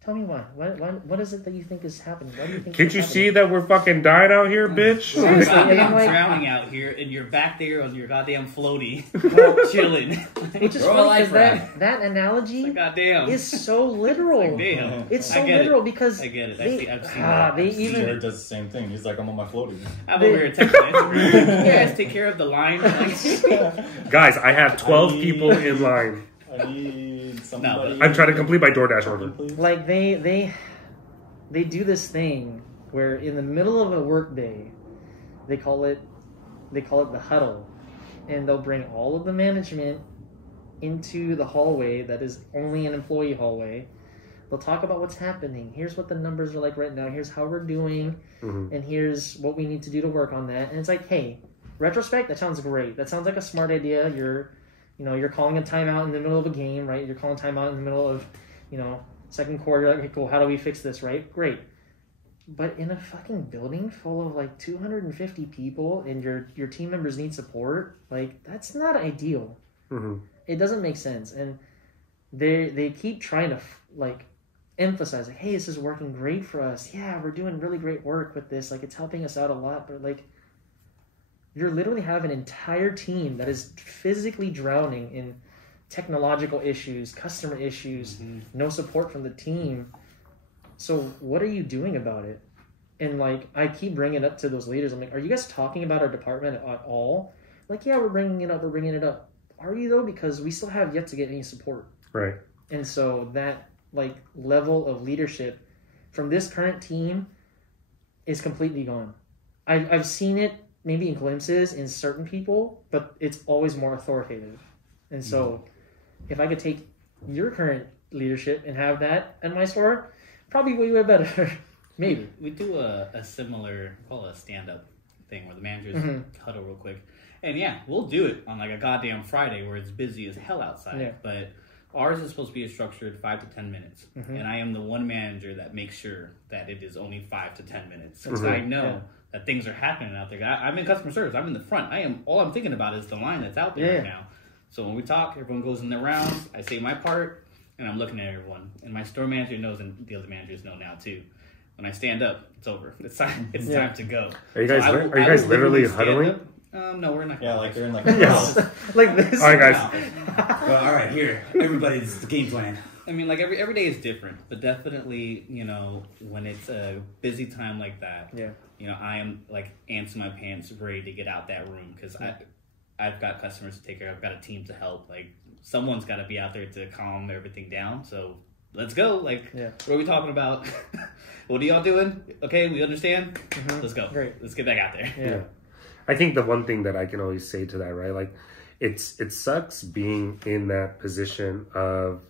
Tell me why. What is it that you think is happening? Why do you think? Can't you see that we're fucking dying out here, bitch? Seriously, I'm like, drowning out here, and you're back there on your goddamn floaty, chilling. Which is funny because that analogy goddamn is so literal. Like, damn. It's so literal because I get it. I've seen that. Jared does the same thing. He's like, I'm on my floaty. I'm over here texting Instagram. You guys take care of the line. Guys, I have 12 people in line. I need somebody. I'm trying to complete my DoorDash order. Like they do this thing where in the middle of a work day, they call it the huddle, and they'll bring all of the management into the hallway that is only an employee hallway. They'll talk about what's happening. Here's what the numbers are like right now. Here's how we're doing, and here's what we need to do to work on that. And it's like, hey, retrospect, that sounds great. That sounds like a smart idea. You're calling a timeout in the middle of a game, right? You're calling timeout in the middle of, second quarter. Like, okay, cool. How do we fix this, right? Great. But in a fucking building full of like 250 people and your team members need support, like that's not ideal. It doesn't make sense. And they keep trying to emphasize like, hey, this is working great for us. Yeah, we're doing really great work with this. Like it's helping us out a lot. But like, you literally have an entire team that is physically drowning in technological issues, customer issues, no support from the team. So what are you doing about it? And like, I keep bringing it up to those leaders. I'm like, are you guys talking about our department at all? Like, yeah, we're bringing it up. Are you though? Because we still have yet to get any support. Right. And so that like level of leadership from this current team is completely gone. I've seen it maybe in glimpses in certain people, but it's always more authoritative. And so if I could take your current leadership and have that in my store, probably way better. Maybe. We do a similar, call it a stand-up thing where the managers huddle real quick. And yeah, we'll do it on like a goddamn Friday where it's busy as hell outside. Yeah. But ours is supposed to be a structured 5 to 10 minutes. And I am the one manager that makes sure that it is only 5 to 10 minutes. Because I know that things are happening out there. I'm in customer service. I'm in the front. All I'm thinking about is the line that's out there right now. So when we talk, everyone goes in their rounds. I say my part, and I'm looking at everyone. And my store manager knows, and the other managers know now too. When I stand up, it's over. It's time to go. Are you guys literally huddling? No, we're not. Yeah, like they're in like like this. All right, guys. Well, all right, here, everybody. This is the game plan. I mean, like every day is different, but definitely, when it's a busy time like that, I am like ants in my pants, ready to get out that room because I've got customers to take care of. I've got a team to help. Like someone's got to be out there to calm everything down. So let's go. Like, what are we talking about? What are y'all doing? Okay, we understand. Let's go. Great. Let's get back out there. Yeah. I think the one thing that I can always say to that, right? Like, it sucks being in that position of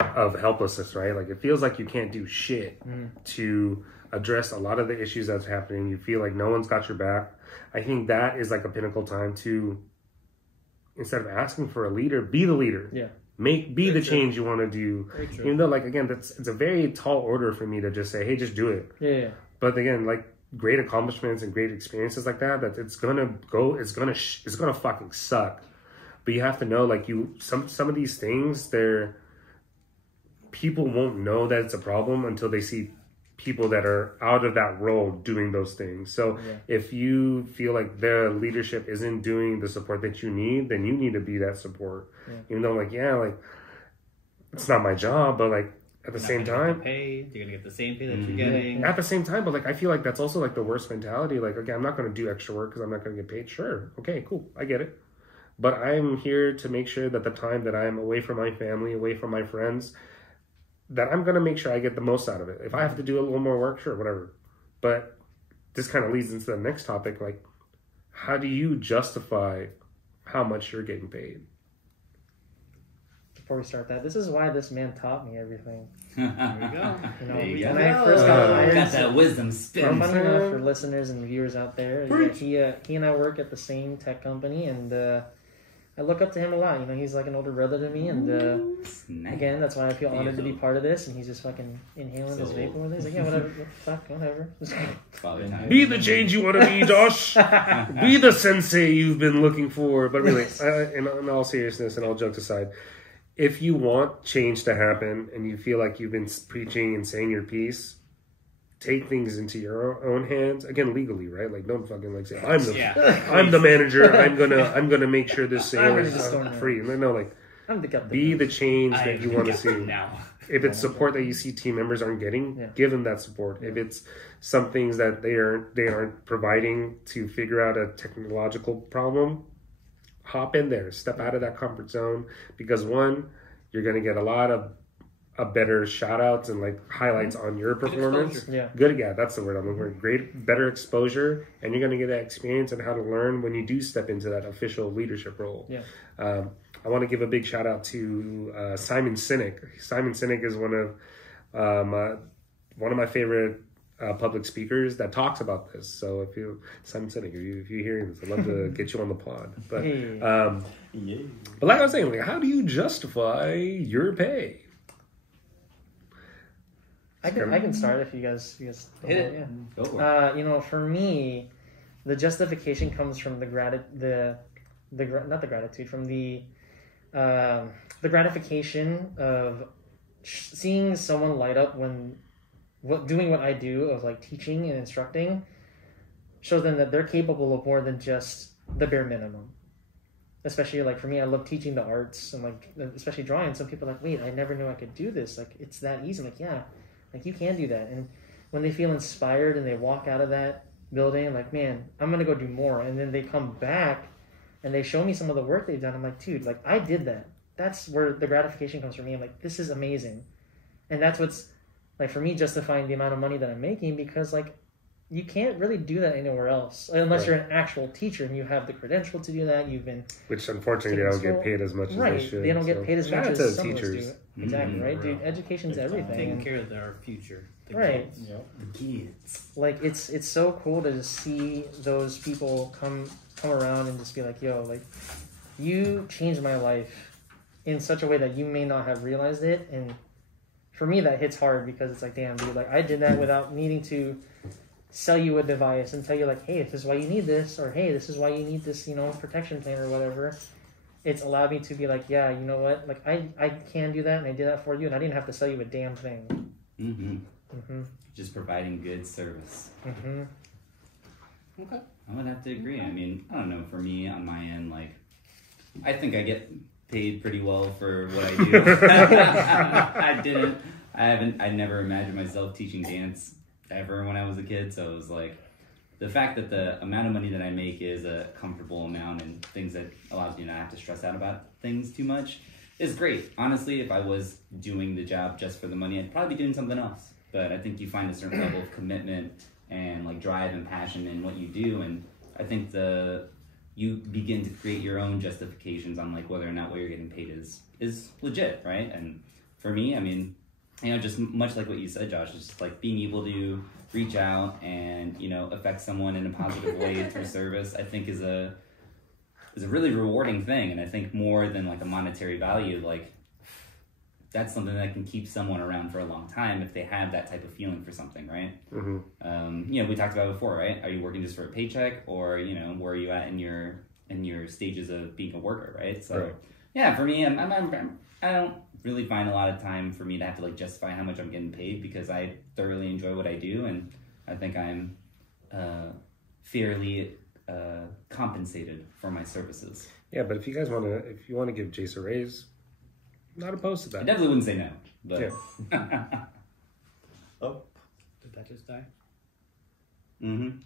helplessness, right? Like, it feels like you can't do shit to address a lot of the issues that's happening. You feel like no one's got your back. I think that is like a pinnacle time to, instead of asking for a leader, be the leader. Yeah. Be the change you want to do. Even though, like, again, it's a very tall order for me to just say, hey, just do it. Yeah. But again, like, great accomplishments and great experiences like that it's gonna fucking suck. But you have to know, like, some of these things, people won't know that it's a problem until they see people that are out of that role doing those things. So if you feel like their leadership isn't doing the support that you need, then you need to be that support. Even though like it's not my job, but like at the same time, you're gonna get the same pay that you're getting. At the same time, but like I feel like that's also like the worst mentality. Like, okay, I'm not going to do extra work because I'm not going to get paid. Sure, okay, cool, I get it. But I'm here to make sure that the time that I'm away from my family, away from my friends, that I'm going to make sure I get the most out of it. If I have to do a little more work, sure, whatever. But this kind of leads into the next topic. Like, how do you justify how much you're getting paid? Before we start that, this is why this man taught me everything. There we go. When I first got hired, got that wisdom spin. Funny enough, for listeners and viewers out there, he and I work at the same tech company, and I look up to him a lot. You know, he's like an older brother to me, and again, that's why I feel honored to be part of this. And he's just fucking inhaling his vapor with it. He's like, yeah, whatever, fuck, whatever. Be the change you want to be, Josh. Be the sensei you've been looking for. But really, in all seriousness and all jokes aside, if you want change to happen and you feel like you've been preaching and saying your piece, take things into your own hands. Again, legally, right? Like, don't fucking like say, I'm the manager. I'm gonna make sure this sale is free. No, like, be the change that you want to see. Now. If it's support that you see team members aren't getting, give them that support. If it's some things that they aren't providing to figure out a technological problem, hop in there, step out of that comfort zone, because one, you're going to get a lot of better shout outs and like highlights on your performance. That's the word I'm looking for. Better exposure, and you're going to get that experience and how to learn when you do step into that official leadership role. I want to give a big shout out to Simon Sinek. Simon Sinek is one of my favorite public speakers that talks about this. So if you, Simon Sinek, if you're hearing this, I'd love to get you on the pod. But but like I was saying, like, how do you justify your pay? I can start if you guys hit it. Go for it. You know, for me, the justification comes from the gratification of seeing someone light up when doing what I do of like teaching and instructing shows them that they're capable of more than just the bare minimum. Especially like for me, I love teaching the arts and like especially drawing. Some people are like, wait, I never knew I could do this. Like, it's that easy. I'm like, yeah, like you can do that. And when they feel inspired and they walk out of that building, like, man, I'm gonna go do more. And then they come back and they show me some of the work they've done. I'm like, dude, like I did that. That's where the gratification comes from me. I'm like, this is amazing. And that's what's like for me justifying the amount of money that I'm making, because like you can't really do that anywhere else unless you're an actual teacher and you have the credential to do that. You've been, which unfortunately they don't get paid as much as they should. They don't get paid as much as some teachers do. Exactly, right? Dude, education's everything. Taking care of their future. Right. The kids. Like it's so cool to just see those people come around and just be like, yo, like you changed my life in such a way that you may not have realized it. And for me, that hits hard because it's like, damn, dude, like I did that without needing to sell you a device and tell you like, hey, this is why you need this, or hey, this is why you need this, you know, protection plan or whatever. It's allowed me to be like, yeah, you know what, like I can do that and I did that for you and I didn't have to sell you a damn thing. Just providing good service. Okay. I would have to agree. I mean, I don't know, for me on my end, like I think I get paid pretty well for what I do. I never imagined myself teaching dance ever when I was a kid, so it was like the fact that the amount of money that I make is a comfortable amount and things that allows me not to have to stress out about things too much is great. Honestly, if I was doing the job just for the money, I'd probably be doing something else. But I think you find a certain level of commitment and like drive and passion in what you do, and I think you begin to create your own justifications on like whether or not what you're getting paid is legit, right? And for me, I mean, you know, just much like what you said, Josh, it's just like being able to reach out and, you know, affect someone in a positive way through service, I think is a really rewarding thing. And I think more than like a monetary value, like that's something that can keep someone around for a long time if they have that type of feeling for something, right? You know, we talked about it before, right? Are you working just for a paycheck, or, you know, where are you at in your stages of being a worker, right? So Yeah, for me, I don't really find a lot of time for me to have to like justify how much I'm getting paid because I thoroughly enjoy what I do, and I think I'm fairly compensated for my services. Yeah, but if you guys want to give Jace a raise, I'm not opposed to that. I definitely wouldn't say no, but yeah. Oh, Did that just die? Mm-hmm.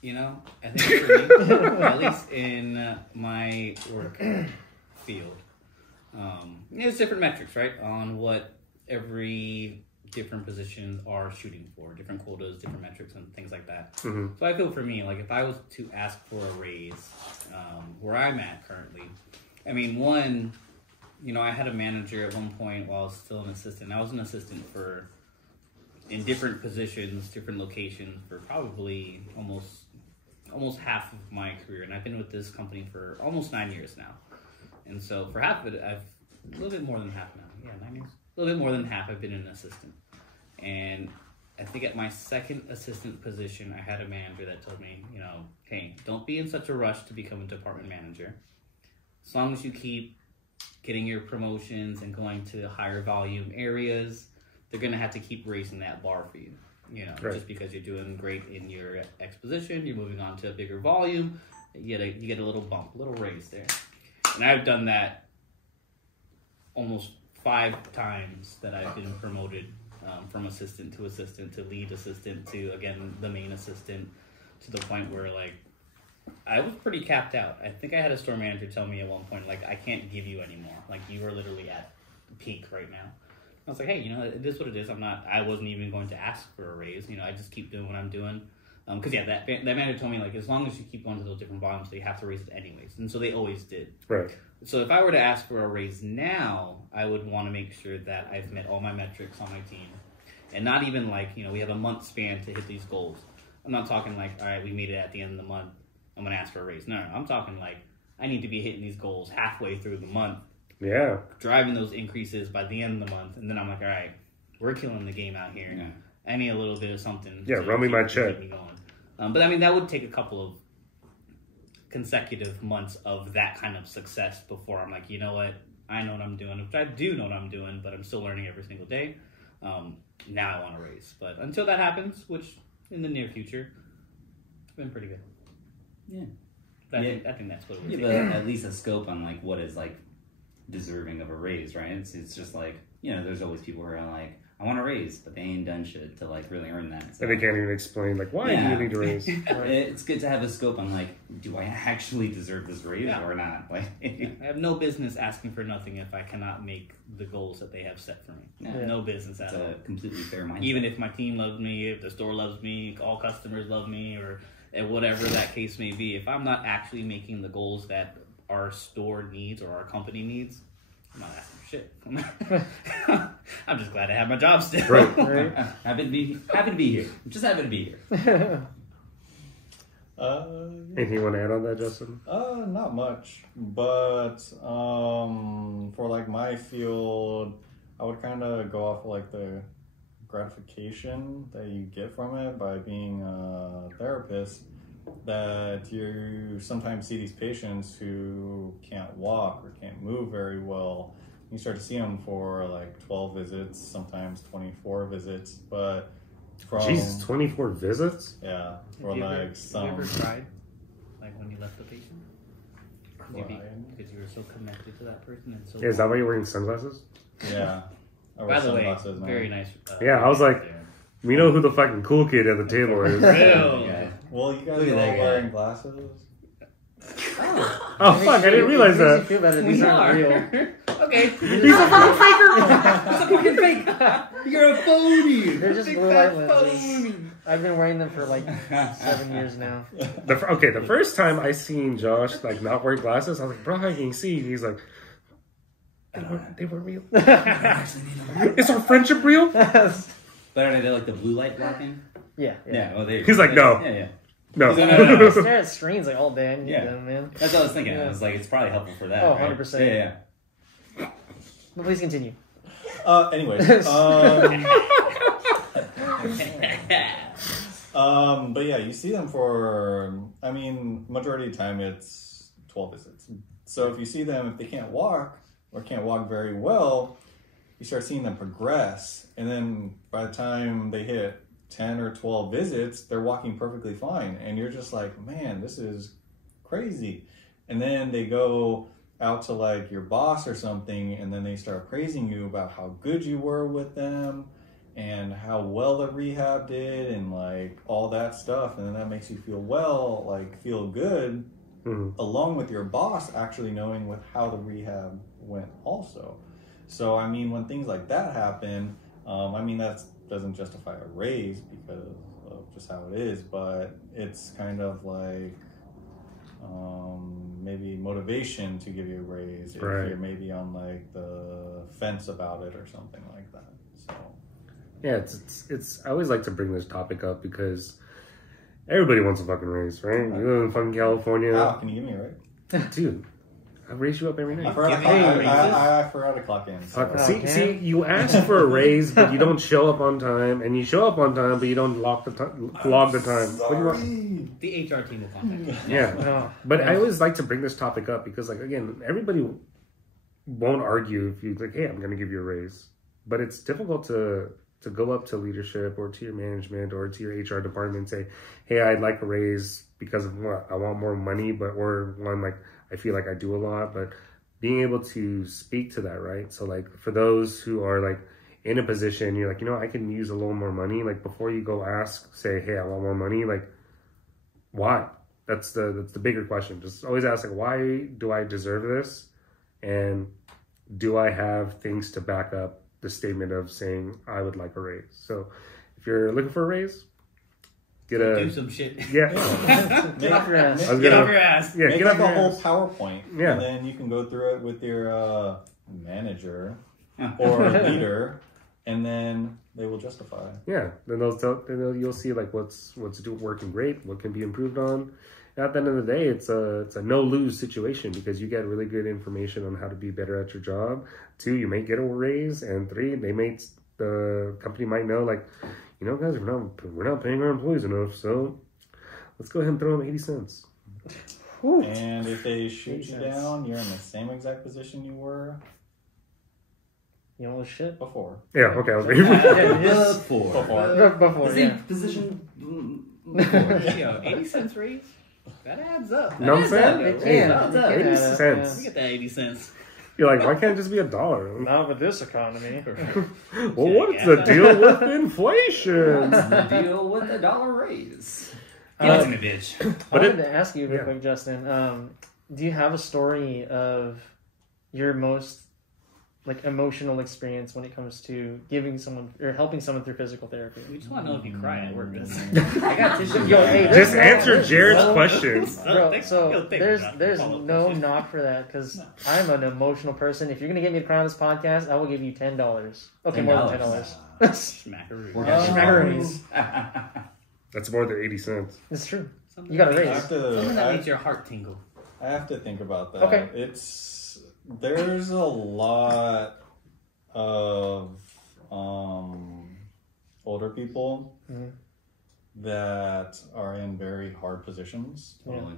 You know, I think for me, at least in my work field, there's different metrics, right, on what every different positions are shooting for, different quotas, different metrics, and things like that. Mm-hmm. So I feel for me, like if I was to ask for a raise, where I'm at currently, I mean, one, you know, I had a manager at one point while I was still an assistant. I was an assistant in different positions, different locations for probably almost half of my career, and I've been with this company for almost 9 years now. And so for half of it, I've a little bit more than half now. Yeah, 9 years. A little bit more than half I've been an assistant. And I think at my second assistant position, I had a manager that told me, you know, hey, don't be in such a rush to become a department manager. As long as you keep getting your promotions and going to higher volume areas, they're going to have to keep raising that bar for you. You know, right. Just because you're doing great in your exposition, you're moving on to a bigger volume, you get a little bump, a little raise there. And I've done that almost 5 times that I've been promoted from assistant to lead assistant to, again, the main assistant, to the point where, like, I was pretty capped out. I think I had a store manager tell me at one point, like, I can't give you any more. Like, you are literally at peak right now. I was like, hey, you know, it is what it is. I wasn't even going to ask for a raise. You know, I just keep doing what I'm doing. Because, yeah, that manager told me, like, as long as you keep going to those different volumes, they have to raise it anyways. And so they always did. Right. So if I were to ask for a raise now, I would want to make sure that I've met all my metrics on my team. And not even like, you know, we have a month span to hit these goals. I'm not talking like, all right, we made it at the end of the month, I'm going to ask for a raise. No, I'm talking like, I need to be hitting these goals halfway through the month. Yeah. Driving those increases by the end of the month. And then I'm like, all right, we're killing the game out here. Yeah. I need a little bit of something. Yeah, run me my check. Keep me going. But I mean, that would take a couple of consecutive months of that kind of success before I'm like, you know what, I know what I'm doing, which I do know what I'm doing, but I'm still learning every single day. Now I want to raise. But until that happens, which in the near future, it's been pretty good. Yeah. I think that's what it would Yeah, be. but at least a scope on like what is like deserving of a raise, right? It's just like, you know, there's always people who are like, I want a raise, but they ain't done shit to like really earn that. So. And they can't even explain like why do you need to raise. It's good to have a scope on like, do I actually deserve this raise or not? Like, I have no business asking for nothing if I cannot make the goals that they have set for me. Yeah. No business at it's all. a completely fair mindset. Even if my team loves me, if the store loves me, all customers love me, or whatever that case may be, if I'm not actually making the goals that our store needs or our company needs, I'm not asking for shit. I'm just glad I have my job still. Right. happy to be here. I'm just happy to be here. Anything you want to add on that, Justin? Not much, but for like my field, I would kind of go off of like the gratification that you get from it by being a therapist, that you sometimes see these patients who can't walk or can't move very well. You start to see them for like 12 visits, sometimes 24 visits, but from... Jesus, 24 visits? Yeah, for Have you like ever, some... Have you ever cried? Like when you left the patient? Crying? Because you were so connected to that person and so... Yeah, is that why you're wearing sunglasses? Yeah. I wear By the way, sunglasses, man. very nice. Yeah, I was like, we know who the fucking cool kid at the table is. Real. Yeah. Well, you guys Look at are all that guy. wearing glasses? Oh, fuck, I didn't realize Makes you that. feel better. We These are. aren't real. Okay. He's a fucking faker! It's a fucking fake. You're a phony. They're just Big blue fat light lenses. phony. I've been wearing them for like 7 years now. The first time I seen Josh like not wear glasses, I was like, bro, how can you see? He's like, they were real. Is our friendship real? But are they like the blue light blocking? Yeah. Yeah. Oh, He's like, no. Yeah. No. I stare at screens like all day. I need Yeah. them, man. That's what I was thinking. Yeah. I was like, it's probably helpful for that. Oh, right? 100%. Yeah. But please continue. Anyways, But yeah, you see them for, I mean, majority of the time it's 12 visits. So if you see them, if they can't walk or can't walk very well, you start seeing them progress. And then by the time they hit 10 or 12 visits, they're walking perfectly fine. And you're just like, man, this is crazy. And then they go out to like your boss or something, and then they start praising you about how good you were with them and how well the rehab did and like all that stuff. And then that makes you feel well, like feel good, along with your boss actually knowing with how the rehab went also. So, I mean, when things like that happen, I mean, that doesn't justify a raise because of just how it is, but it's kind of like maybe motivation to give you a raise if you're maybe on like the fence about it or something like that. So yeah, it's I always like to bring this topic up because everybody wants a fucking raise, right? You live in fucking California. Wow, can you give me a raise? Dude, I raise you up every night. I forgot to clock in. So. See, you ask for a raise, but you don't show up on time, and you show up on time, but you don't log the time. What do you want? The HR team will contact you. Yeah, but I always like to bring this topic up because, like, again, everybody won't argue if you like, hey, I'm going to give you a raise, but it's difficult to go up to leadership or to your management or to your HR department and say, hey, I'd like a raise because of what I want more money, or one like. I feel like I do a lot, but being able to speak to that, right? So like for those who are like in a position, you're like, you know, I can use a little more money. Like before you go ask, say, hey, I want more money. Like why? That's the bigger question. Just always ask like, why do I deserve this? And do I have things to back up the statement of saying I would like a raise? So if you're looking for a raise, do some shit. Yeah. Get off your ass. Get off your ass. Yeah, make get like off a your whole ass. PowerPoint. Yeah. And then you can go through it with your manager or leader, and then they will justify. Yeah. Then you'll see like what's working great, what can be improved on. And at the end of the day, it's a no-lose situation because you get really good information on how to be better at your job. 2, you may get a raise, and 3, the company might know like, you know, guys, we're not paying our employees enough, so let's go ahead and throw them 80 cents. And if they shoot you down, you're in the same exact position you were. You know, shit before. Yeah, okay. I was ready. Before. Same position before. Yo, 80 cents raise? That adds up. You know what I'm saying? Hey, 80 cents. We get that 80 cents. You're like, why can't it just be $1? Not with this economy. Well, what's the deal with inflation? What's the deal with the dollar raise? Give it to me, bitch. I wanted to ask you real quick, Justin. Do you have a story of your most like emotional experience when it comes to giving someone or helping someone through physical therapy? We just want to know if you cry at work. I got tissue. Just answer Jared's questions. Bro, so there's no knock for that because I'm an emotional person. If you're gonna get me to cry on this podcast, I will give you $10. Okay, more than $10. Smackaroonies. That's more than 80 cents. It's true. You got a raise. Something that makes your heart tingle. I have to think about that. Okay. There's a lot of older people that are in very hard positions. Totally.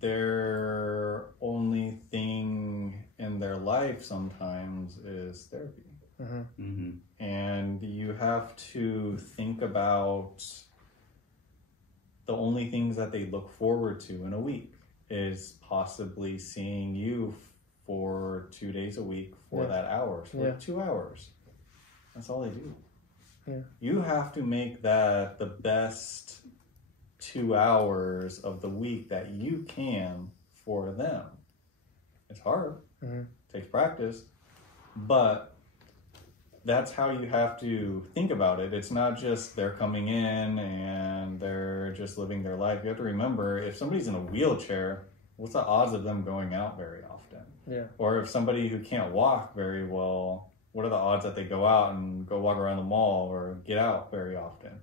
Their only thing in their life sometimes is therapy. And you have to think about the only things that they look forward to in a week is possibly seeing you for 2 days a week for that hour, for 2 hours. That's all they do. You have to make that the best 2 hours of the week that you can for them. It's hard. Takes practice, but that's how you have to think about it. It's not just they're coming in and they're just living their life. You have to remember, if somebody's in a wheelchair, what's the odds of them going out very often? Or if somebody who can't walk very well, what are the odds that they go out and go walk around the mall or get out very often?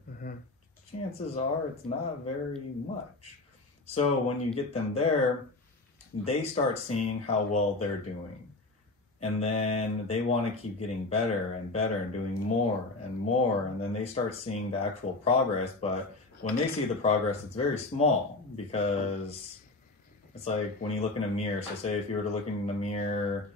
Chances are it's not very much. So when you get them there, they start seeing how well they're doing. And then they want to keep getting better and better and doing more and more. And then they start seeing the actual progress. But when they see the progress, it's very small because it's like when you look in a mirror. So say if you were to look in the mirror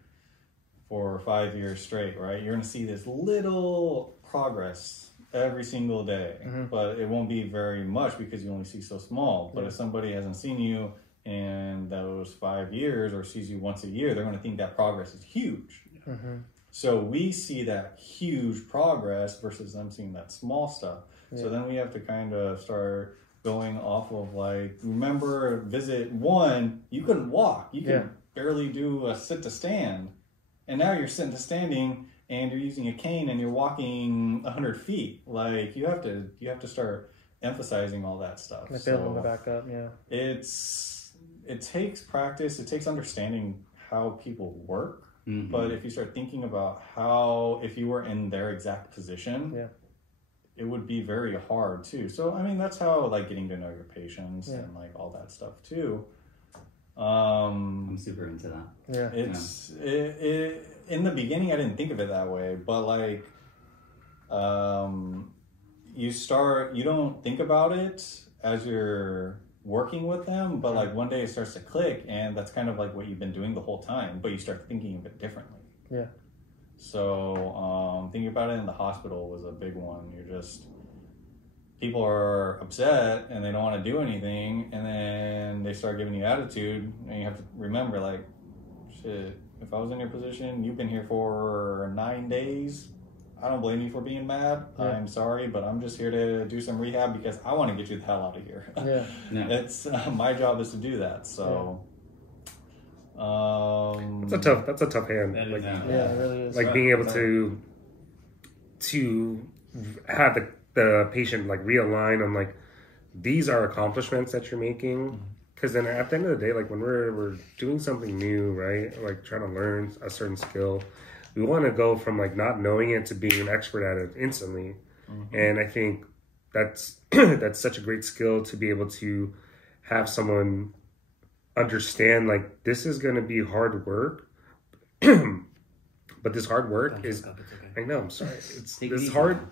for 5 years straight, right? You're going to see this little progress every single day. But it won't be very much because you only see so small. But if somebody hasn't seen you in those 5 years or sees you once a year, they're going to think that progress is huge. So we see that huge progress versus them seeing that small stuff. So then we have to kind of start going off of like, remember visit 1, you couldn't walk. You could barely do a sit to stand. And now you're sitting to standing and you're using a cane and you're walking 100 feet. Like you have to start emphasizing all that stuff. Like building it back up, It takes practice. It takes understanding how people work. But if you start thinking about how, if you were in their exact position, it would be very hard too. So, I mean, that's how like getting to know your patients and like all that stuff too. I'm super into that. It in the beginning, I didn't think of it that way, but like, you don't think about it as you're working with them, but like one day it starts to click, and that's kind of like what you've been doing the whole time, but you start thinking of it differently. So thinking about it in the hospital was a big one. People are upset and they don't want to do anything, and then they start giving you attitude, and you have to remember like, shit, if I was in your position, you've been here for 9 days, I don't blame you for being mad. I'm sorry, but I'm just here to do some rehab because I want to get you the hell out of here. It's my job is to do that. So that's a tough hand. It really is. Like being able to have the patient like realign on like, these are accomplishments that you're making. Because then at the end of the day, like when we're doing something new, right? Like trying to learn a certain skill, we want to go from like not knowing it to being an expert at it instantly. And I think that's that's such a great skill to be able to have someone understand like, this is going to be hard work, but this hard work is, I know, I'm sorry. It's hard.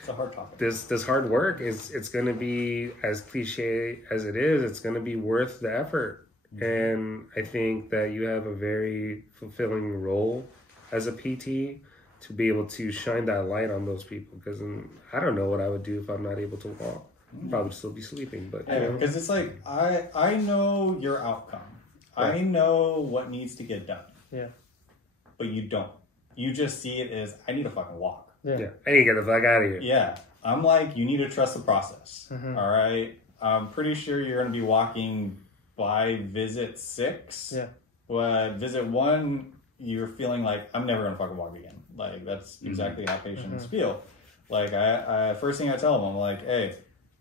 It's a hard topic. This hard work it's going to be, as cliche as it is, it's going to be worth the effort. And I think that you have a very fulfilling role as a PT to be able to shine that light on those people. Because I don't know what I would do if I'm not able to walk. I'd probably still be sleeping. But because it's like I know your outcome. Right. I know what needs to get done. But you don't. You just see it as, I need to fucking walk. I need to get the fuck out of here. I'm like, you need to trust the process. All right. I'm pretty sure you're going to be walking by visit 6. But visit 1, you're feeling like, I'm never going to fucking walk again. Like, that's exactly how patients feel. Like, I first thing I tell them, I'm like, hey,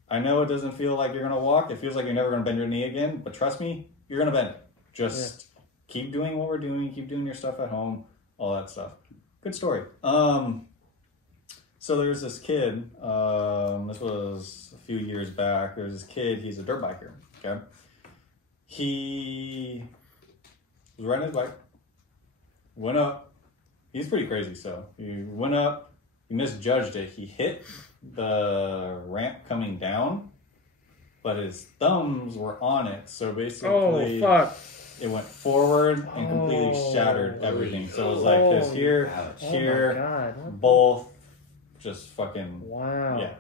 I know it doesn't feel like you're going to walk. It feels like you're never going to bend your knee again. But trust me, you're going to bend it. Just keep doing what we're doing. Keep doing your stuff at home. All that stuff. Good story. So there's this kid, this was a few years back. There's this kid, he's a dirt biker, okay? He was riding his bike, went up. He's pretty crazy, so he went up, he misjudged it. He hit the ramp coming down, but his thumbs were on it. So basically, it went forward and completely shattered everything. So it was like this here, both just fucking, yeah.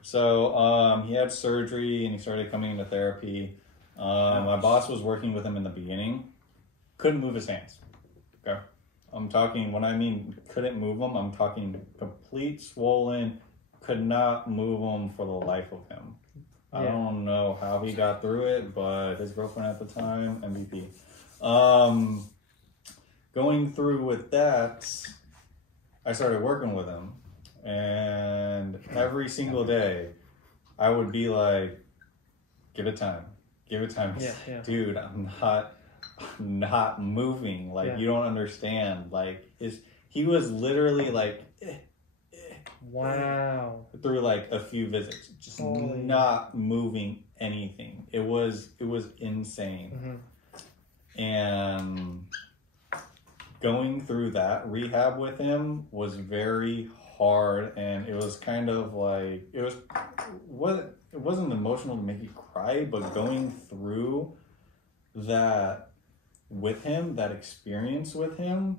So he had surgery and he started coming into therapy. My boss was working with him in the beginning. Couldn't move his hands. Okay. I'm talking, when I mean couldn't move them, I'm talking complete swollen, could not move them for the life of him. I don't know how he got through it, but his girlfriend at the time, MVP. Going through with that, I started working with him. And every single day, I would be like, give it time. Dude, I'm not moving. Like, you don't understand. Like, he was literally like, through like a few visits, just not moving anything. It was insane. And going through that rehab with him was very hard, and it was kind of like it wasn't emotional to make you cry, but going through that with him, that experience with him,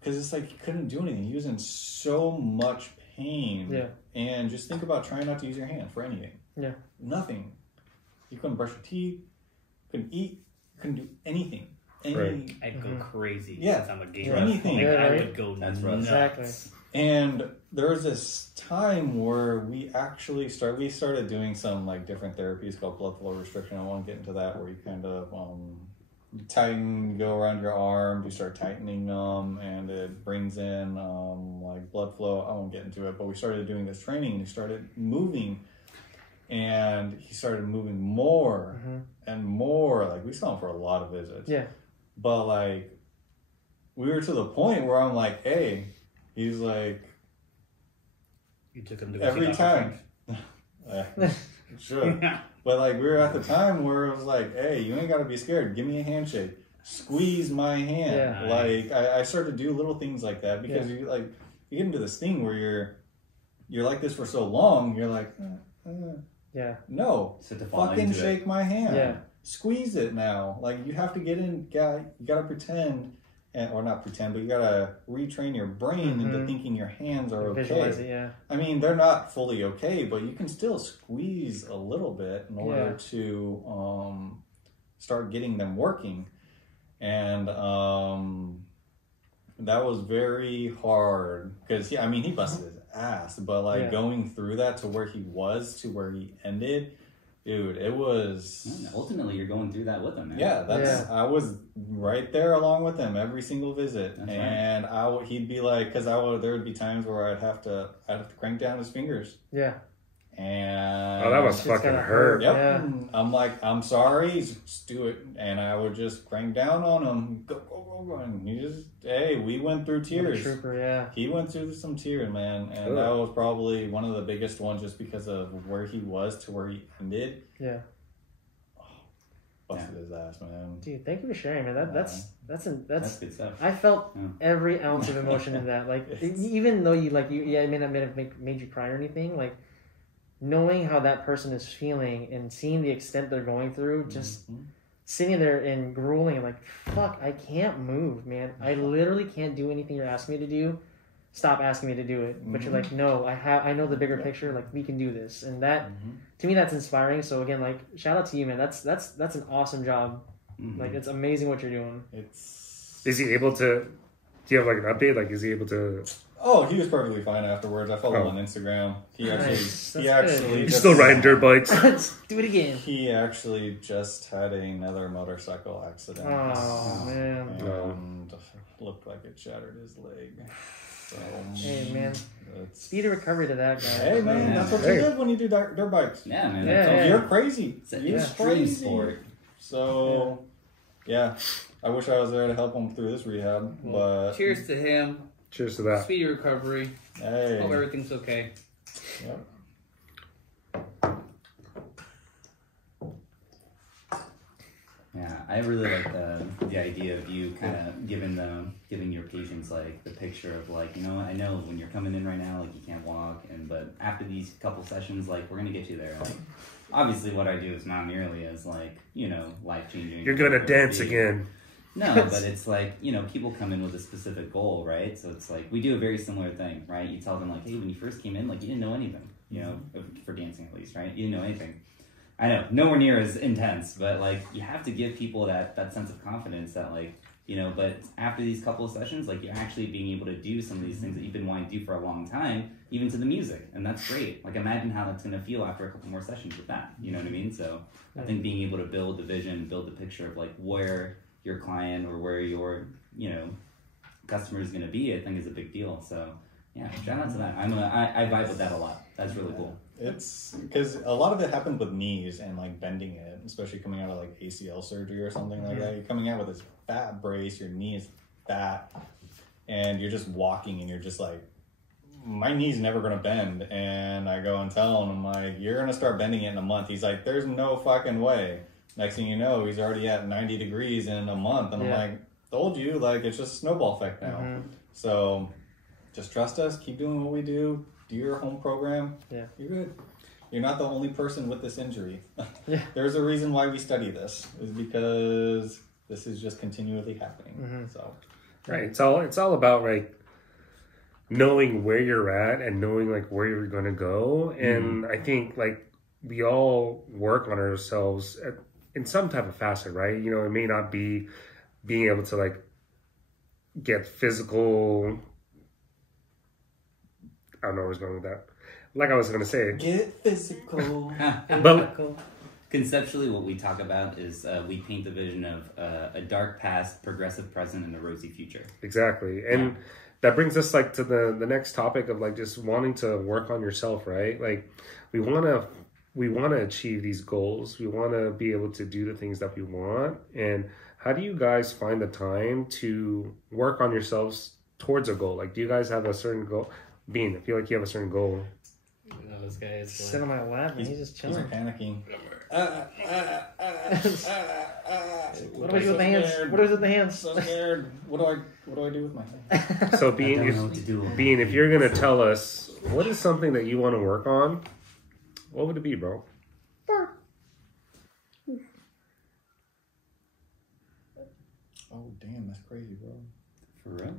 because it's like he couldn't do anything. He was in so much pain. Yeah. And just think about trying not to use your hand for anything. Yeah. Nothing. You couldn't brush your teeth, couldn't eat, couldn't do anything. Right. I'd go crazy. Yeah. Since I'm a gamer. Anything. Like, Yeah, I right? would go That's nuts. rough. Exactly. And there was this time where we actually started doing some like different therapies called blood flow restriction. I won't get into that, where you kind of you tighten, go around your arm, you start tightening them, and it brings in like blood flow. I won't get into it, but we started doing this training, and he started moving, and he started moving more and more. Like, we saw him for a lot of visits. Yeah. But like, we were to the point where I'm like, hey, he's like, You took him to go every see Dr. time. Sure. But like, we were at the time where it was like, hey, you ain't got to be scared. Give me a handshake. Squeeze my hand. Yeah. Like, I started to do little things like that, because you get into this thing where you're like this for so long. You're like, Yeah. no, So to fall fucking into shake my hand. Yeah. Squeeze it now. Like, you have to get in. You gotta pretend, or not pretend, but you gotta retrain your brain into thinking your hands are okay. Visualize it, yeah. I mean, they're not fully okay, but you can still squeeze a little bit in order to start getting them working. And that was very hard, because he busted his ass, but like going through that to where he was to where he ended, dude, it was. Ultimately, you're going through that with them, man. Yeah, I was right there along with him every single visit. That's and he'd be like, because there would be times where I'd have to crank down his fingers. Yeah. And that must fucking hurt. Yep. Yeah. I'm like, I'm sorry, just do it. And I would just crank down on him. Go. And we went through tears. Trooper, yeah. He went through some tears, man. And that was probably one of the biggest ones, just because of where he was to where he ended. Yeah. Busted his ass, man. Dude, thank you for sharing, man. That's good stuff. I felt every ounce of emotion in that. Like, even though it may not have made you cry or anything, like, knowing how that person is feeling and seeing the extent they're going through, just sitting there and grueling and like, fuck, I can't move, man. I literally can't do anything you're asking me to do. Stop asking me to do it. But you're like, no, I know the bigger picture. Like, we can do this. And that, to me, that's inspiring. So again, like, shout out to you, man. That's an awesome job. Like, it's amazing what you're doing. Is he able to? Do you have like an update? Like, is he able to? Oh, he was perfectly fine afterwards. I followed him on Instagram. He actually He's still riding dirt bikes. Let's do it again. He actually just had another motorcycle accident. Oh, man. And looked like it shattered his leg. So, hey, man. Speedy recovery to that guy. Hey, man, that's what you do when you do dirt bikes. Yeah, man. Yeah. You're crazy. It's an You're extreme crazy. sport. So, yeah. I wish I was there to help him through this rehab. But Cheers to him. Cheers to that. Speedy recovery. hey. Hope everything's okay. Yep. Yeah, I really like the idea of you kind of giving your patients like the picture of like, you know, I know when you're coming in right now, like you can't walk, but after these couple sessions, like we're gonna get you there. Like, obviously, what I do is not nearly as like, you know, life changing. You're gonna dance again. No, but it's like, you know, people come in with a specific goal, right? So it's like, we do a very similar thing, right? You tell them like, hey, when you first came in, like you didn't know anything, you know, for dancing at least, right? You didn't know anything. I know, nowhere near as intense, but like, you have to give people that sense of confidence that like, you know, but after these couple of sessions, like you're actually being able to do some of these things that you've been wanting to do for a long time, even to the music. And that's great. Like, imagine how that's going to feel after a couple more sessions with that. You know what I mean? So I think being able to build the vision, build the picture of like where your client or where your, you know, customer is going to be, I think is a big deal. So yeah, shout out to that. I vibe with that a lot. That's really cool. It's because a lot of it happened with knees and like bending it, especially coming out of like ACL surgery or something like that. You're coming out with this fat brace, your knee is fat, and you're just walking and you're just like, my knee's never going to bend. And I go and tell him, I'm like, you're going to start bending it in a month. He's like, there's no fucking way. Next thing you know, he's already at 90 degrees in a month. And I'm like, told you, like, it's just a snowball effect now. So just trust us, keep doing what we do your home program. Yeah. You're good. You're not the only person with this injury. There's a reason why we study this, is because this is just continually happening. So right. It's all about like knowing where you're at and knowing like where you're going to go. And I think like we all work on ourselves in some type of facet, right? You know, it may not be being able to like get physical. I don't know where I was going with that. Like I was going to say, get physical. But conceptually, what we talk about is we paint the vision of a dark past, progressive present, and a rosy future. Exactly. And that brings us like to the next topic of like just wanting to work on yourself, right? Like we want to achieve these goals. We want to be able to do the things that we want. And how do you guys find the time to work on yourselves towards a goal? Like, do you guys have a certain goal? Bean, I feel like you have a certain goal. This guy is sit on my lap and he's just chilling. He's panicking. What do I do with the hands? What is with the hands? So scared. What do I do with my hands? So Bean, if you're gonna tell us what is something that you want to work on, what would it be, bro? Oh damn, that's crazy, bro. For real?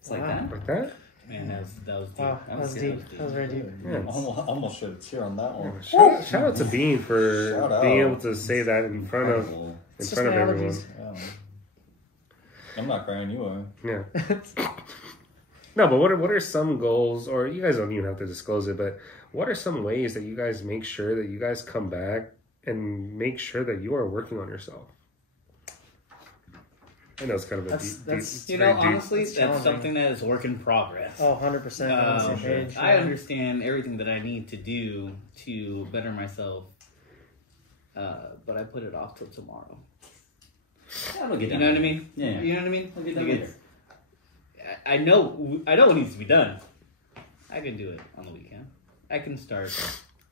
It's like that? Like that? Man, that was deep. Wow, that was deep. That was very deep. Yeah. Almost shed a tear on that one. Shout out to Bean for being able to say that in front of everyone. Yeah. I'm not crying, you are. Yeah. No, but what are some goals, or you guys don't even have to disclose it, but what are some ways that you guys make sure that you guys come back and make sure that you are working on yourself? I know it's kind of a deep, honestly, that's something that is work in progress. Oh, 100%. I understand everything that I need to do to better myself, but I put it off till tomorrow. Yeah, we'll get you know what I mean? Yeah. You know what I mean? We'll get done later. I know what needs to be done. I can do it on the weekend. I can start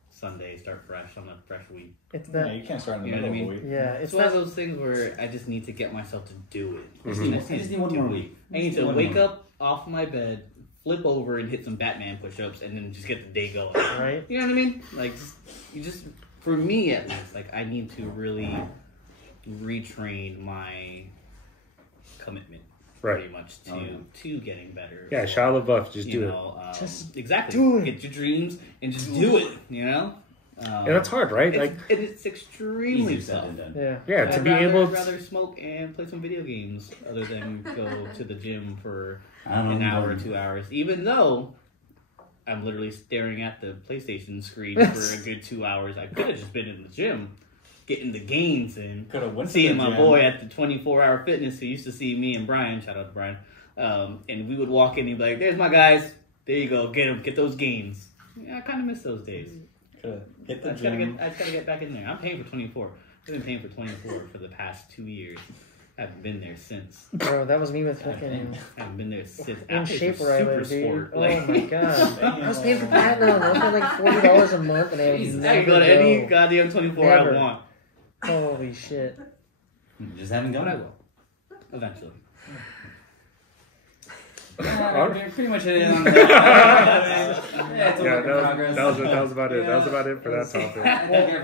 Sunday, start fresh on a fresh week. It's that you can't start in the middle of the week. Yeah, it's one of those things where I just need to get myself to do it. I just need one more week. I need to wake up off my bed, flip over, and hit some Batman push-ups, and then just get the day going. Right? You know what I mean? Like, for me at least, like I need to really retrain my commitment. Right. Pretty much to getting better. Yeah, Shia LaBeouf, just do it. Just exactly. Do it. Get your dreams and just do it. You know. And that's hard, right? It's extremely tough. Yeah. To be able, I'd rather smoke and play some video games other than go to the gym for an hour or 2 hours. Even though I'm literally staring at the PlayStation screen for a good 2 hours, I could have just been in the gym. Getting the gains in, seeing my boy at the 24-hour fitness who used to see me and Brian, shout out to Brian, and we would walk in and he'd be like, there's my guys, there you go, get them, get those gains. Yeah, I kind of miss those days. Get the I just gotta get back in there. I'm paying for 24. I've been paying for 24 for the past 2 years. I haven't been there since. Bro, that was me with fucking... I haven't been there since. In shape where I live, dude. Oh like, my god. I was paying for Platinum. I was paying like $40 a month and I was I can go to any goddamn 24 I want. Holy shit. Just haven't gone. But I will. Eventually. Pretty much hit it on that. That was about it. That was about it for that topic. I think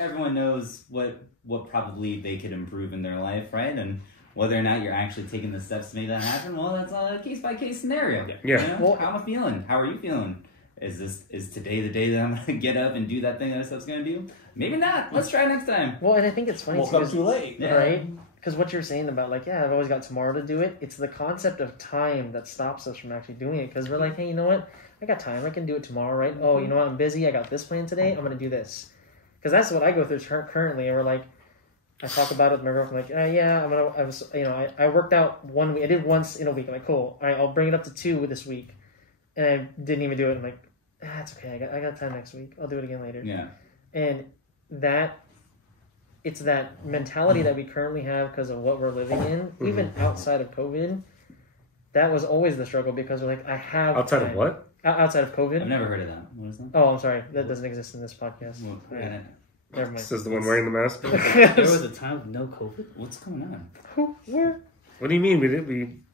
everyone knows what probably they could improve in their life, right? And whether or not you're actually taking the steps to make that happen, well, that's a case-by-case scenario. Yeah. You know? Well, how am I feeling? How are you feeling? Is today the day that I'm gonna get up and do that thing that I said I was gonna do? Maybe not. Let's try next time. Well, and I think it's funny too late, right? Because what you're saying about like, I've always got tomorrow to do it. It's the concept of time that stops us from actually doing it. Because we're like, hey, you know what? I got time. I can do it tomorrow, right? Oh, you know what? I'm busy. I got this plan today. I'm gonna do this. Because that's what I go through currently. And we're like, I talk about it with my girlfriend. Like, I worked out 1 week. I did once in a week. I'm like, cool. All right, I'll bring it up to 2 this week. And I didn't even do it. I'm like, that's okay. I got time next week. I'll do it again later. Yeah. And it's that mentality that we currently have because of what we're living in, even outside of COVID. That was always the struggle because we're like, I have outside time. Of what? Outside of COVID. I've never heard of that. What is that? Oh, I'm sorry. That doesn't exist in this podcast. Well, never mind. This is the one wearing the mask. There was a time with no COVID. What's going on? Who? Where? What do you mean?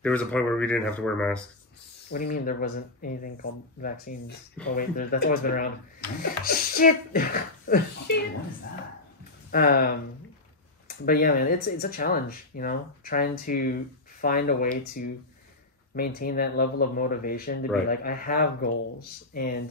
There was a point where we didn't have to wear masks. What do you mean there wasn't anything called vaccines? Oh wait, that's always been around. Shit. Shit. What is that? But yeah, man, it's a challenge. Trying to find a way to maintain that level of motivation to be like, I have goals, and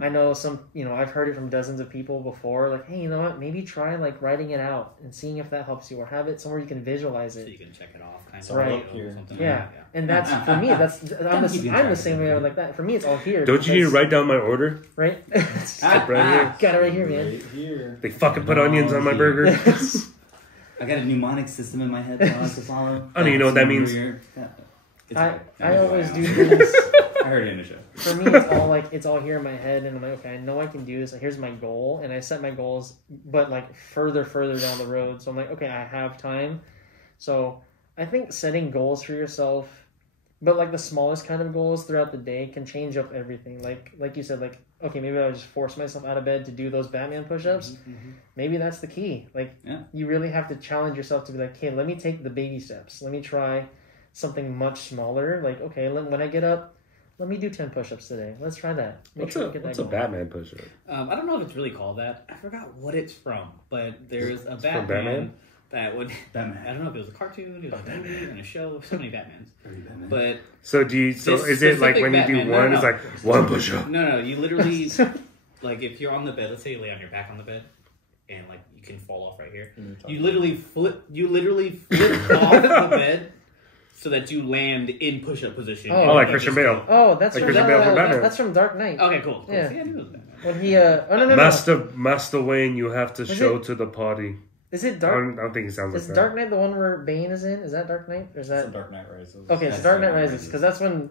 I know I've heard it from dozens of people before, like, hey, you know what, maybe try like writing it out and seeing if that helps you, or have it somewhere you can visualize it. So you can check it off, kind of. Right. Here. Something Yeah. like that. And that's, for me, I'm the same way like that. For me, it's all here. Don't you need to write down my order? Right? Right here. Got it right here, man. Right here. They fucking put onions on my burger. I got a mnemonic system in my head that I like to follow. I don't even know what that means. I always do things. I heard it in the show. For me, it's all here in my head, and I'm like, okay, I know I can do this. Here's my goal, and I set my goals, but like further down the road. So I'm like, okay, I have time. So I think setting goals for yourself, but like the smallest kind of goals throughout the day, can change up everything. Like you said, like, okay, maybe I'll just force myself out of bed to do those Batman push-ups. Maybe that's the key. Like, you really have to challenge yourself to be like, hey, let me take the baby steps. Let me try something much smaller. Like, okay, when I get up, let me do 10 push-ups today. Let's try that. What's a Batman push-up? I don't know if it's really called that. I forgot what it's from, but there's a Batman, Batman that would. Batman. I don't know if it was a cartoon, it was a movie, and a show. So many Batmans. But so is it like when Batman, you do one, it's like one push-up? No. You literally like if you're on the bed. Let's say you lay on your back on the bed, and like you can fall off right here. You literally flip off the bed. So that you land in push-up position. Oh, like Christian Bale. Oh, that's like from Christian Bale from Batman. That's from Dark Knight. Okay, cool. Yeah. See, I knew it was Batman. When he no. Master Wayne, you have to show to the party. Is it Dark? I don't think it sounds like that. Is Dark Knight the one where Bane is in? Is that Dark Knight? Or is that It's Dark Knight Rises? Okay, it's Dark Knight Rises, because that's when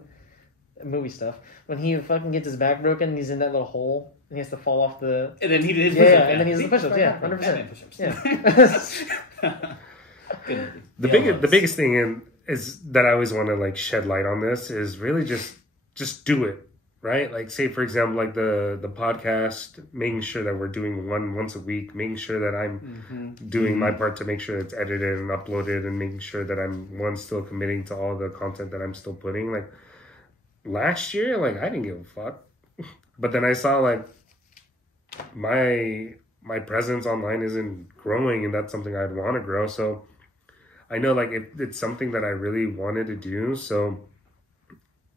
movie stuff. When he fucking gets his back broken, and he's in that little hole, and he has to fall off the. And then he did his push-ups. And then he does the push-ups. Yeah, 100%. Push-ups. Yeah. The biggest thing is that I always want to like shed light on this is really just do it, right? Like, say for example, like the podcast, making sure that we're doing one once a week, making sure that I'm doing my part to make sure it's edited and uploaded, and making sure that I'm still committing to all the content that I'm still putting. Like last year, like I didn't give a fuck, but then I saw like my presence online isn't growing, and that's something I'd want to grow. So I know like it's something that I really wanted to do. So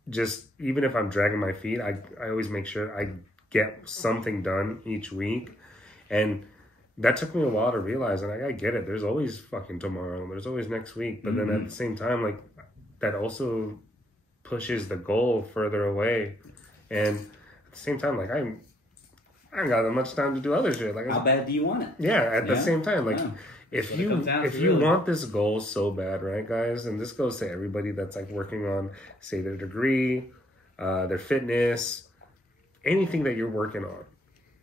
just even if I'm dragging my feet, I always make sure I get something done each week. And that took me a while to realize, and I get it. There's always fucking tomorrow. There's always next week. But then at the same time, like that also pushes the goal further away. And at the same time, like I ain't got that much time to do other shit. Like, how bad do you want it? Yeah, at the same time, like if you want this goal so bad, right, guys? And this goes to everybody that's like working on, say, their degree, their fitness, anything that you're working on.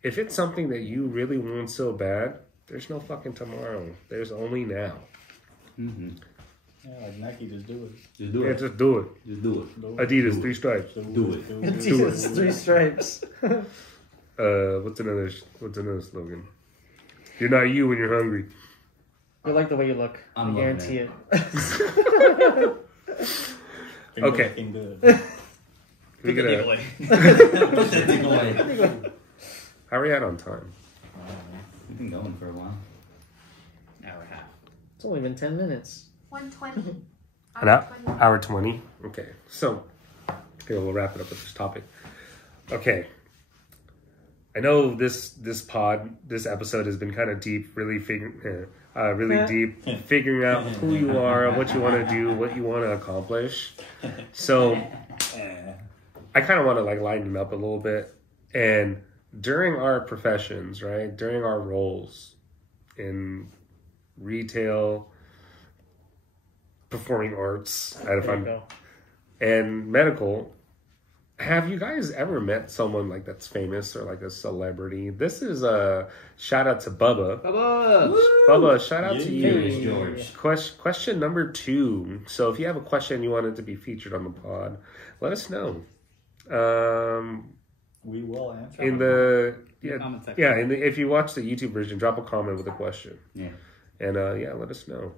If it's something that you really want so bad, there's no fucking tomorrow. There's only now. Yeah, like Nike, just do it. Just do it. Yeah, just do it. Just do it. Adidas, 3 stripes. Do it. Adidas, 3 stripes. What's another slogan? You're not you when you're hungry. I like the way you look. I guarantee it. Okay. Put the dick away. Put that dick away. How are we at on time? We've been going for a while. Hour and a half. It's only been 10 minutes. 120. Hour 20. Okay, so okay, we'll wrap it up with this topic. Okay. I know this episode has been kind of deep, really deep, figuring out who you are, what you want to do, what you want to accomplish. So I kind of want to like lighten it up a little bit. And during our professions, right, during our roles in retail, performing arts, and medical, have you guys ever met someone like that's famous or like a celebrity? This is a shout out to Bubba. Bubba, shout out to you. George. Question number 2. So if you have a question you wanted to be featured on the pod, let us know. We will answer. In the comment section. if you watch the YouTube version, drop a comment with a question. Yeah. And let us know.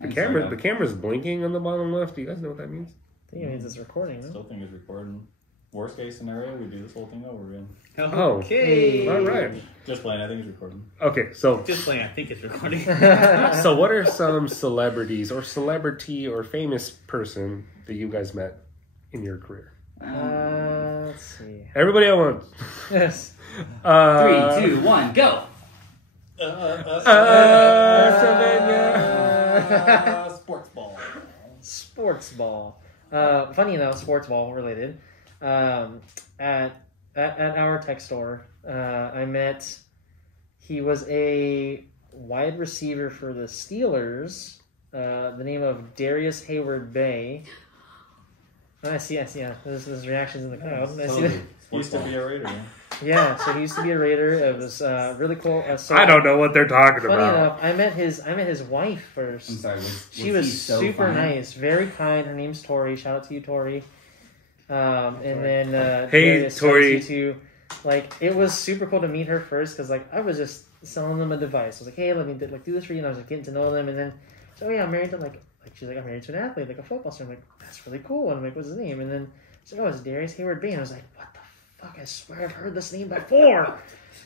The camera's blinking on the bottom left. Do you guys know what that means? I think it means it's recording. No? Still think it's recording. Worst case scenario, we do this whole thing over again. Okay. All right. Just playing. I think it's recording. Okay, so Just playing. I think it's recording. so what are some celebrities or celebrity or famous person that you guys met in your career? Let's see. Everybody at once. Yes. 3, 2, 1, go. Sports ball. Sports ball. Funny enough, sports ball related. At our tech store, I met. He was a wide receiver for the Steelers. The name of Darius Hayward Bay. I see. Yeah, there's reactions in the crowd. I see that. He used to be a Raider. Yeah, so he used to be a Raider. It was really cool. So I don't know what they're talking funny about. enough, I met his wife first. I'm sorry. She was he so super fine? nice, very kind. Her name's Tori. Shout out to you, Tori. And then Hey, Darius, Tori. shout out to you too. Like it was super cool to meet her first because like I was just selling them a device. I was like, hey, let me do this for you. And I was like getting to know them, and then so yeah, I'm married to like she's like I'm married to an athlete, like a football star. I'm like that's really cool. And I'm like, what's his name? And then she's like, oh, it's Darius Hayward Bay. And I was like, what the fuck? I swear I've heard this name before.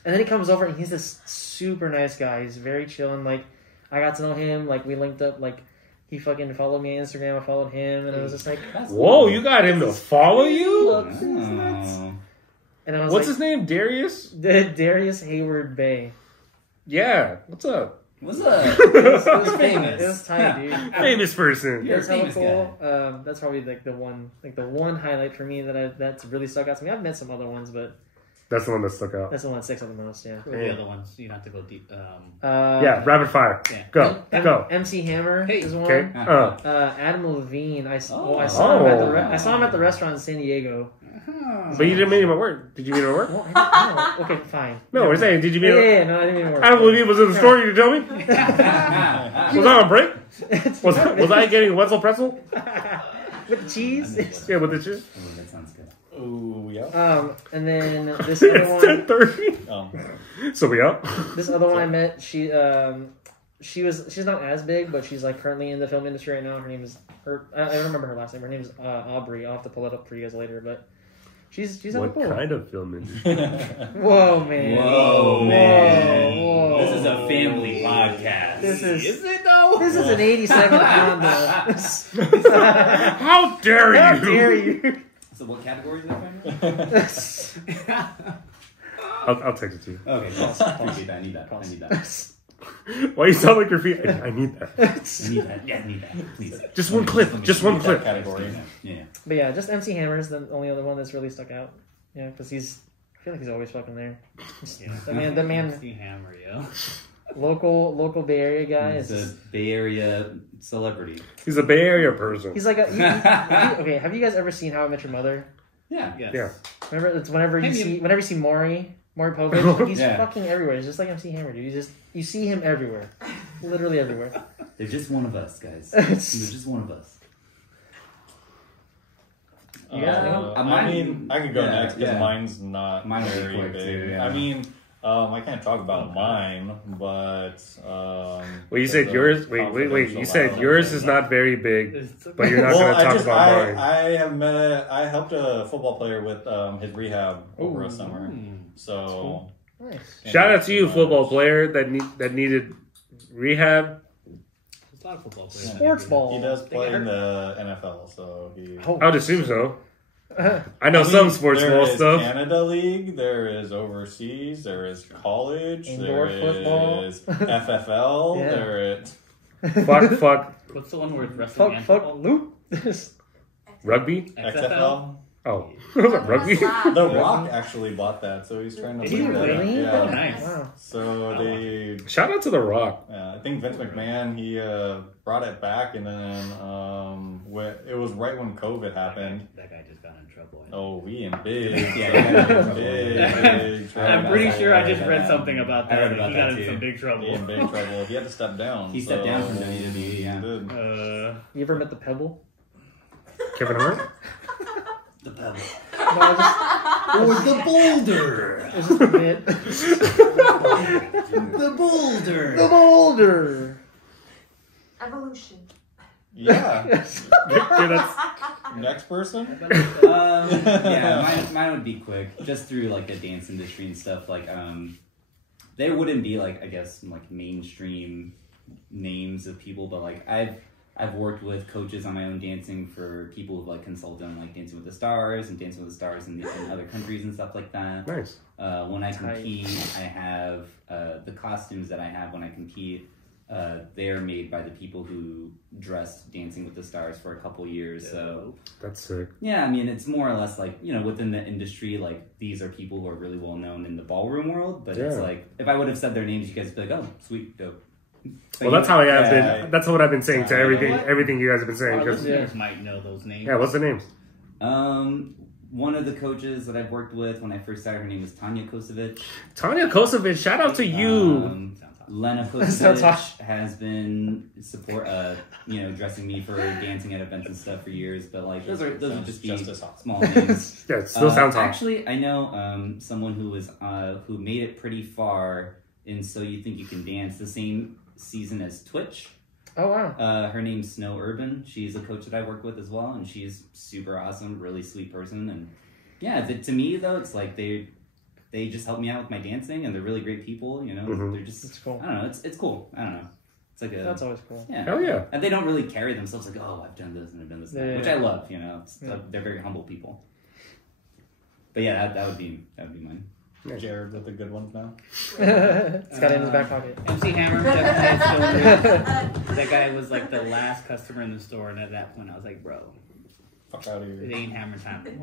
And then he comes over and he's this super nice guy. He's very chill and like I got to know him. Like we linked up. Like he fucking followed me on Instagram. I followed him, and I was just like, Whoa, you got him to follow you? Oh. And I was What's like, his name? Darius? Darius Hayward Bay. Yeah. What's up? What's up? It was famous. It was tight, dude. Famous person. You're a That's hella famous cool. That's probably like the one highlight for me that's really stuck out to me. I've met some other ones, but That's the one that stuck out. that's the one that sticks out the most. Yeah. The other ones, you don't have to go deep. Yeah, rapid fire. Yeah. Go. Go. MC Hammer Hey. is one. Okay. Adam Levine. I saw Oh. him at I saw him at the restaurant in San Diego. But you didn't meet him at work. Did you meet him at work? Well, I didn't know. Okay, fine. No, we're saying, did you meet him? Yeah, no, I didn't mean to work. Adam Levine was in the store, you tell me? Was I on break? Was I getting Wetzel pretzel? With the cheese. Yeah, with the cheese. Oh, that sounds good. Ooh, yeah. And then this other It's one. 10:30. So we up? This other one I met. She's not as big, but she's like currently in the film industry right now. Her name is I don't remember her last name. Her name is Aubrey. I'll have to pull it up for you guys later, but she's hella What cool. kind of film industry? Whoa, man. Whoa, man. Whoa. This is a family podcast. This is it though? this is an 80-second Honda. How dare you? How dare you? So what category is that family? I'll text it to you. Okay, cool. Appreciate that. I need that. Why you sound like your feet? I need that. I need that. Please. Just one clip. Just one clip. Category. Yeah. But yeah, just MC Hammer is the only other one that's really stuck out. Yeah, because I feel like he's always fucking there. Yeah. The man, See Hammer, yo. local Bay Area guy. He's Is a Bay Area celebrity. He's a Bay Area person. he's like okay. Have you guys ever seen How I Met Your Mother? Yeah. Yes. Yeah. Remember, it's whenever you see Maury Povich, like he's Yeah. fucking everywhere. He's just like MC Hammer, dude. You see him everywhere, literally everywhere. They're just one of us, guys. They're just one of us. I mean, I could go next because yeah. mine's not Mine would be very quick, big. too, yeah. I mean, I can't talk about mine, but Well, you said yours. Wait. You said yours is not very big, but you're not Well, going to talk about mine. I helped a football player with his rehab over a summer. So Nice. Shout out to you, football player that needed rehab. There's a lot of football players. Sports ball. he does play in the NFL. So he. I would assume so. I know some sports there ball is stuff. Canada League. There is overseas. There is college. Indoor there football. is FFL. Yeah. There is Fuck. What's the one where it's wrestling and Fuck, football? loop. Rugby? XFL. Oh. Rugby? The Rock actually bought that, so he's trying to. Did he bring that up. really? Yeah. Nice. Wow. So they. Shout out to The Rock. I think Vince McMahon he brought it back, and then it was right when COVID happened. That guy just got in trouble. Oh, we in big, Yeah. I'm pretty sure I just read something about I that. read about He got that in some too. big trouble. He in big trouble. He had to step down. He stepped down from WWE, yeah. He did. You ever met the Pebble? Kevin Hart? The Pebble. No, Or the Boulder. it's just a bit. The Boulder. The Boulder. Evolution. Yeah. Yeah, that's Next person. Yeah, mine would be quick. Just through like the dance industry and stuff. Like, there wouldn't be like, I guess, like mainstream names of people, but like I've worked with coaches on my own dancing for people who've like consulted on like Dancing with the Stars and Dancing with the Stars in other countries and stuff like that. nice. When I compete, I have the costumes that I have when I compete. They're made by the people who dressed Dancing with the Stars for a couple years. So That's sick. yeah, I mean, it's more or less like, you know, within the industry, like these are people who are really well known in the ballroom world. But it's Yeah. like, if I would have said their names, you guys would be like, oh, sweet, dope. Well, that's how I have Yeah. been. That's what I've been saying to everything. what? Everything you guys have been saying. Our 'Cause- listeners might know those names. yeah, what's the names? One of the coaches that I've worked with when I first started, her name is Tanya Kosovich. Tanya Kosovich. Shout out to you. Sounds hot. Lena Sounds hot. Kosovich has been dressing me for dancing at events and stuff for years. But like those would just be Just as hot. small names. Yeah, it still sounds hot. Actually, I know someone who made it pretty far in So You Think You Can Dance the same season as Twitch. Oh wow. Her name's Snow Urban. She's a coach that I work with as well, and she's super awesome, really sweet person. And yeah, to me though, it's like they just help me out with my dancing, and they're really great people. You know, Mhm. they're just That's cool. I don't know. It's cool. I don't know. It's like a That's always cool. yeah. Hell yeah. And they don't really carry themselves like, oh, I've done this and I've done this, Yeah, which yeah. I love. You know, Yeah. they're very humble people. But yeah, that would be mine. Jared with the good ones now. It's got it in his back pocket. MC Hammer, that guy was like the last customer in the store, and at that point I was like, bro, Fuck out of it here. ain't Hammer time. It's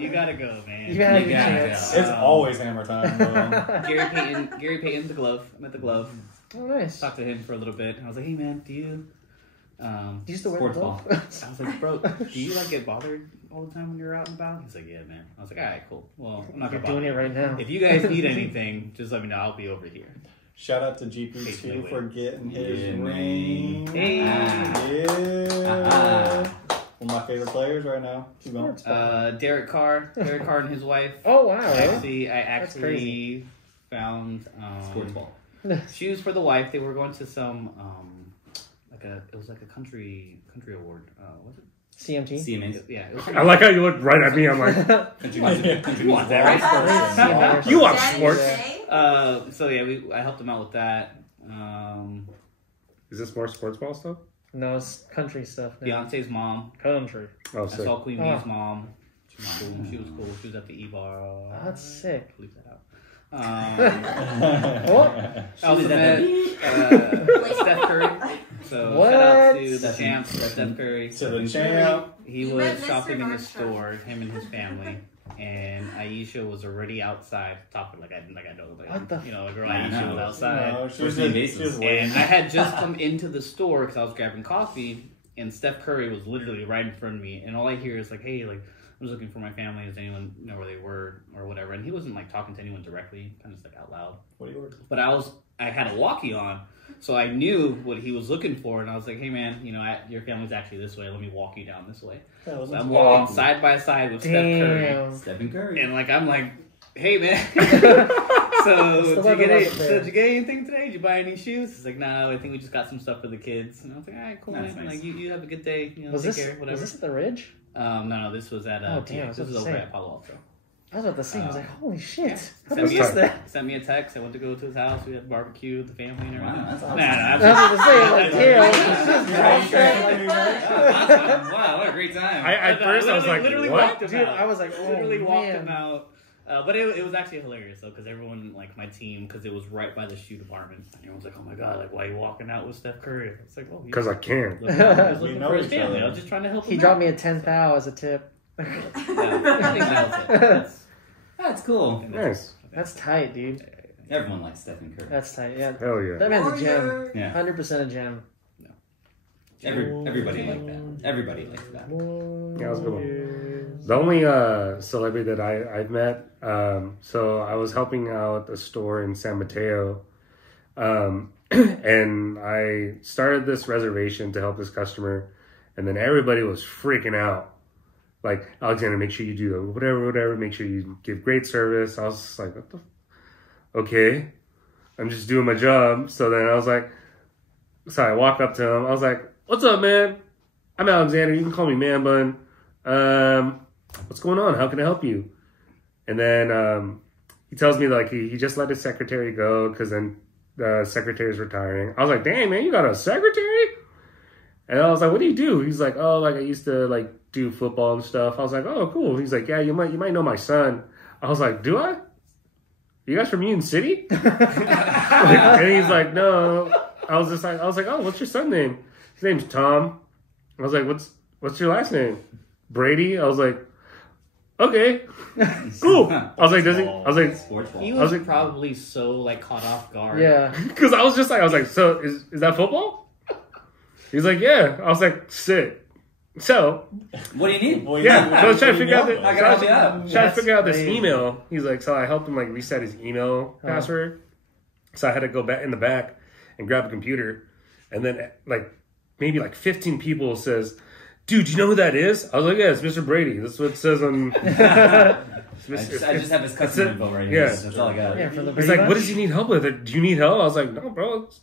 You gotta go, man. You gotta You get gotta a chance. go. always hammer time, bro. Gary Payton, the glove. I'm at the glove. Oh nice. Talked to him for a little bit. I was like, hey man, do you You used to wear Sports the ball. glove? I was like, bro, do you like get bothered all the time when you're out and about? He's like, yeah, man. I was like, all right, cool. Well, I'm not You're gonna bother doing it you. right now. If you guys need anything, just let me know. I'll be over here. Shout out to GP2 for getting his Yeah, ring. man. Hey. Yeah. One of my favorite players right now. Keep going. Derek Carr and his wife. Oh wow. I That's crazy. actually found Sports ball. shoes for the wife. They were going to some it was like a country award. Was it? CMT. CMAs. Yeah. It was I like how you look right at me. I'm like, Country music. Country You want music. that, right? you watch Daddy sports. Day. So yeah, I helped them out with that. Is this more sports ball stuff? No, it's country stuff now. Beyonce's mom. Country. Oh, I sick. saw Queen Oh. Bee's mom. She was cool. She was cool. She was at the E-Bar. Oh, that's sick. Leave that out. What? I also was met at Steph Curry. So What? shout out to the champ, Steph Curry. To the champ. He You was met Mr. shopping in the Markstrom. store, him and his family, and Aisha was already outside talking like I know, like What the you know, a girl I Aisha know. was outside. No, she was First name just, she was basis. waiting. And I had just come into the store because I was grabbing coffee, and Steph Curry was literally right in front of me, and all I hear is like, "Hey, like I was looking for my family. Does anyone know where they were or whatever?" And he wasn't like talking to anyone directly, kind of just like out loud. What do you order? But I had a walkie on, so I knew what he was looking for, and I was like, "Hey man, you know, your family's actually this way. Let me walk you down this way." Yeah, So I'm walking side by side with Steph Curry. Damn. Stephen Curry. And like I'm like, hey man. The Did weather wasn't there. you get anything today? Did you buy any shoes? He's like, no, I think we just got some stuff for the kids. And I was like, all right, cool, That's man. nice. Like you have a good day. You know, Was take this care, whatever. was this at the Ridge? No, this was at Oh, damn, I was this was about to over say. at Palo Alto. I was about to say, I was like, holy shit. How Sent was that? Sent me a text. I went to go to his house. We had barbecue with the family and everything. Wow, that's Nah, awesome. nah, I was about to say, like, Wow, what a great time. At first I was like, literally what? walked him Dude, out. I was like, oh, literally walked man. him out. But it was actually hilarious though, because everyone, like my team, because it was right by the shoe department. Everyone's like, "Oh my god, like why are you walking out with Steph Curry?" It's like, "Oh, he Because I was can. looking, he was We looking know for his each family. other. I was just trying to help him." He dropped me a 10th thou as a tip. I think that was it. That's cool. Nice. That's tight, dude. Everyone likes Stephen Curry. That's tight. Yeah. Hell yeah. That man's a gem. Warrior. Yeah. 100% a gem. Everybody liked that. Everybody liked that. Yeah, that was a good one. The only celebrity that I've met, so I was helping out a store in San Mateo, and I started this reservation to help this customer, and then everybody was freaking out. Like, Alexander, make sure you do whatever, make sure you give great service. I was just like, what the? Okay, I'm just doing my job. So then I was like, So I walk up to him. I was like, "What's up, man? I'm Alexander. You can call me Man Bun. What's going on? How can I help you?" And then he tells me like he just let his secretary go because then the secretary's retiring. I was like, "Dang, man, you got a secretary?" And I was like, "What do you do?" He's like, "Oh, like I used to like do football and stuff." I was like, "Oh, cool." He's like, "Yeah, you might know my son." I was like, "Do I? You guys from Union City?" And he's like, "No." I was like, "Oh, what's your son's name?" His name's Tom. I was like, "What's your last name?" Brady. I was like, "Okay, cool." I was like, "Does he?" I was like, Sports ball. He I was was like- probably so like caught off guard. Yeah. because I was like, "So is that football?" He's like, "Yeah." I was like, "Sick." So What do you need? Boy, yeah, so I was trying to what do figure out you the, know? I gotta help you out. trying to figure out this crazy. email. He's like, so I helped him like reset his email password. So I had to go back in the back and grab a computer, and then like maybe like 15 people says, "Dude, you know who that is?" I was like, "Yeah, it's Mr. Brady." That's what it says on. I just have his customer info right here. Yeah. That's all I got. Yeah, for the He's like, "What does he need help with? Do you need help?" I was like, "No, bro, it's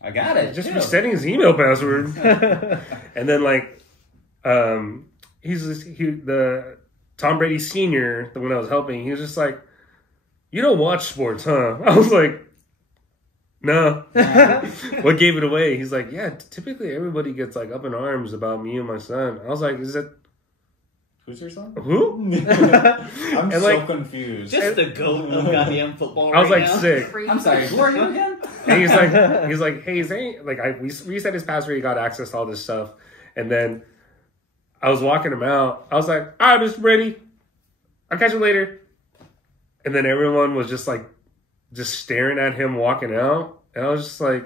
I got it. just too. resetting his email password." And then like, the Tom Brady Sr., the one I was helping, he was just like, "You don't watch sports, huh?" I was like, "No." What gave it away? He's like, "Yeah, typically everybody gets like up in arms about me and my son." I was like, "Is it Who's your son? who?" I'm And, so like- confused. Just the goat of goddamn football. I was right like now. sick. I'm sorry. Who are you again? And he's like, "Hey, Zane," like we reset his password, he got access to all this stuff, and then I was walking him out. I was like, "All right, Mr. Brady, I'll catch you later." And then everyone was just staring at him walking out, and I was just like,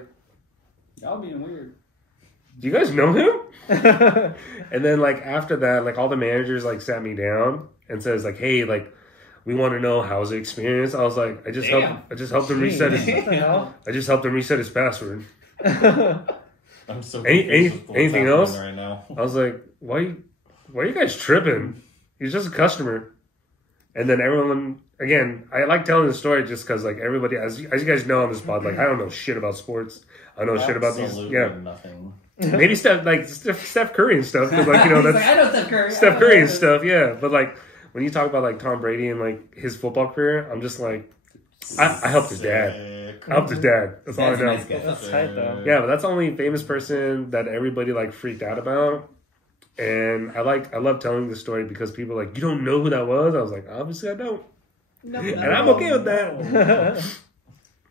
Y'all being weird. "Do you guys know him?" And then like after that, like all the managers like sat me down and says like, "Hey, like we want to know how's the experience." I was like, I just helped him reset his What the hell? I just helped him reset his password. I'm so Any- confused with what's anything happening else? right now. I was like, why are you guys tripping? He's just a customer. And then everyone, again, I like telling the story just because, like, everybody, as you guys know on this pod, like, I don't know shit about sports. I know shit about these. Absolutely Yeah. nothing. Maybe Steph Curry and stuff. 'Cause, like, you know, He's that's like, I know Steph Curry. Steph Curry and stuff, yeah. But, like, when you talk about, like, Tom Brady and, like, his football career, I'm just like, I helped his dad. Sick. I helped his dad. That's all I That's a know. nice guy. That's tight though. Yeah, but that's the only famous person that everybody like freaked out about. And I love telling the story because people are like, "You don't know who that was?" I was like, "Obviously I don't." And I'm okay with that. That's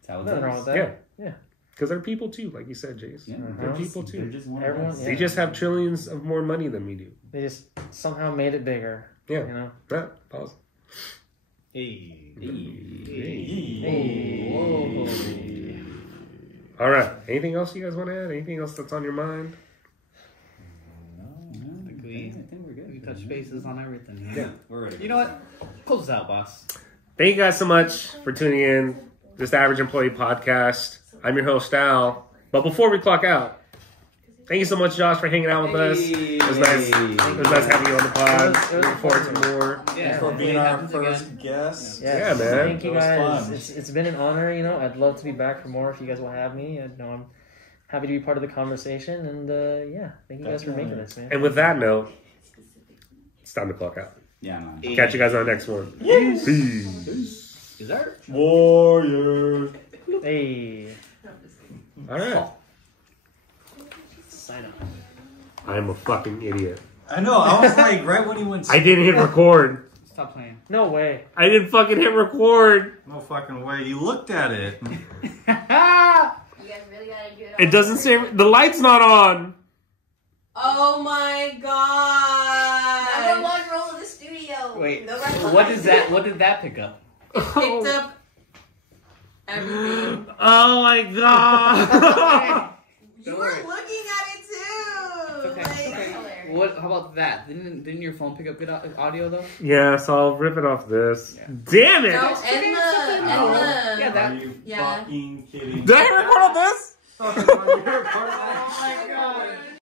how it Nothing wrong is. with that. Yeah. Yeah. Because they're people too, like you said, Jace. Yeah, They're people They're too. just one Everyone- of us. yeah. They just have trillions of more money than we do. They just somehow made it bigger. Yeah. You know? Yeah, pause. Hey. All right. Anything else you guys want to add? Anything else that's on your mind? I think I think we're good. we touch bases on everything. Yeah, we're ready. You know what? Close us out, boss. Thank you guys so much for tuning in. This Average Employee Podcast. I'm your host, Al. But before we clock out, thank you so much, Josh, for hanging out with us. It was nice. It was nice having you on the pod. It was Looking forward to more. Yeah, For hopefully being it our happens again. first guest. Yes. Yeah, man. Thank you It was guys. fun. It's been an honor. You know, I'd love to be back for more if you guys will have me. I know I'm happy to be part of the conversation. And yeah, thank you guys for making this, man. And with that note, it's time to clock out. Yeah, man. Catch you guys on the next one. Peace. Is that? Warriors. Hey. All right. Sign up. I'm a fucking idiot. I know. I was like, right when he went. I didn't hit record. Stop playing. No way. I didn't fucking hit record. No fucking way. You looked at it. You guys really gotta do it. It doesn't say the light's not on. Oh my god! Number one rule of the studio. Wait. No right What behind is that? it. What did that pick up? It picked up everything. Oh my god. You Don't were worry. looking at it too. Okay, Like, okay. hilarious. What? How about that? Didn't your phone pick up good audio though? Yeah, so I'll rip it off this. Yeah. Damn it. No, Yeah, that. Are you Yeah. fucking kidding me? Did I record on this? Oh my god. Oh my god.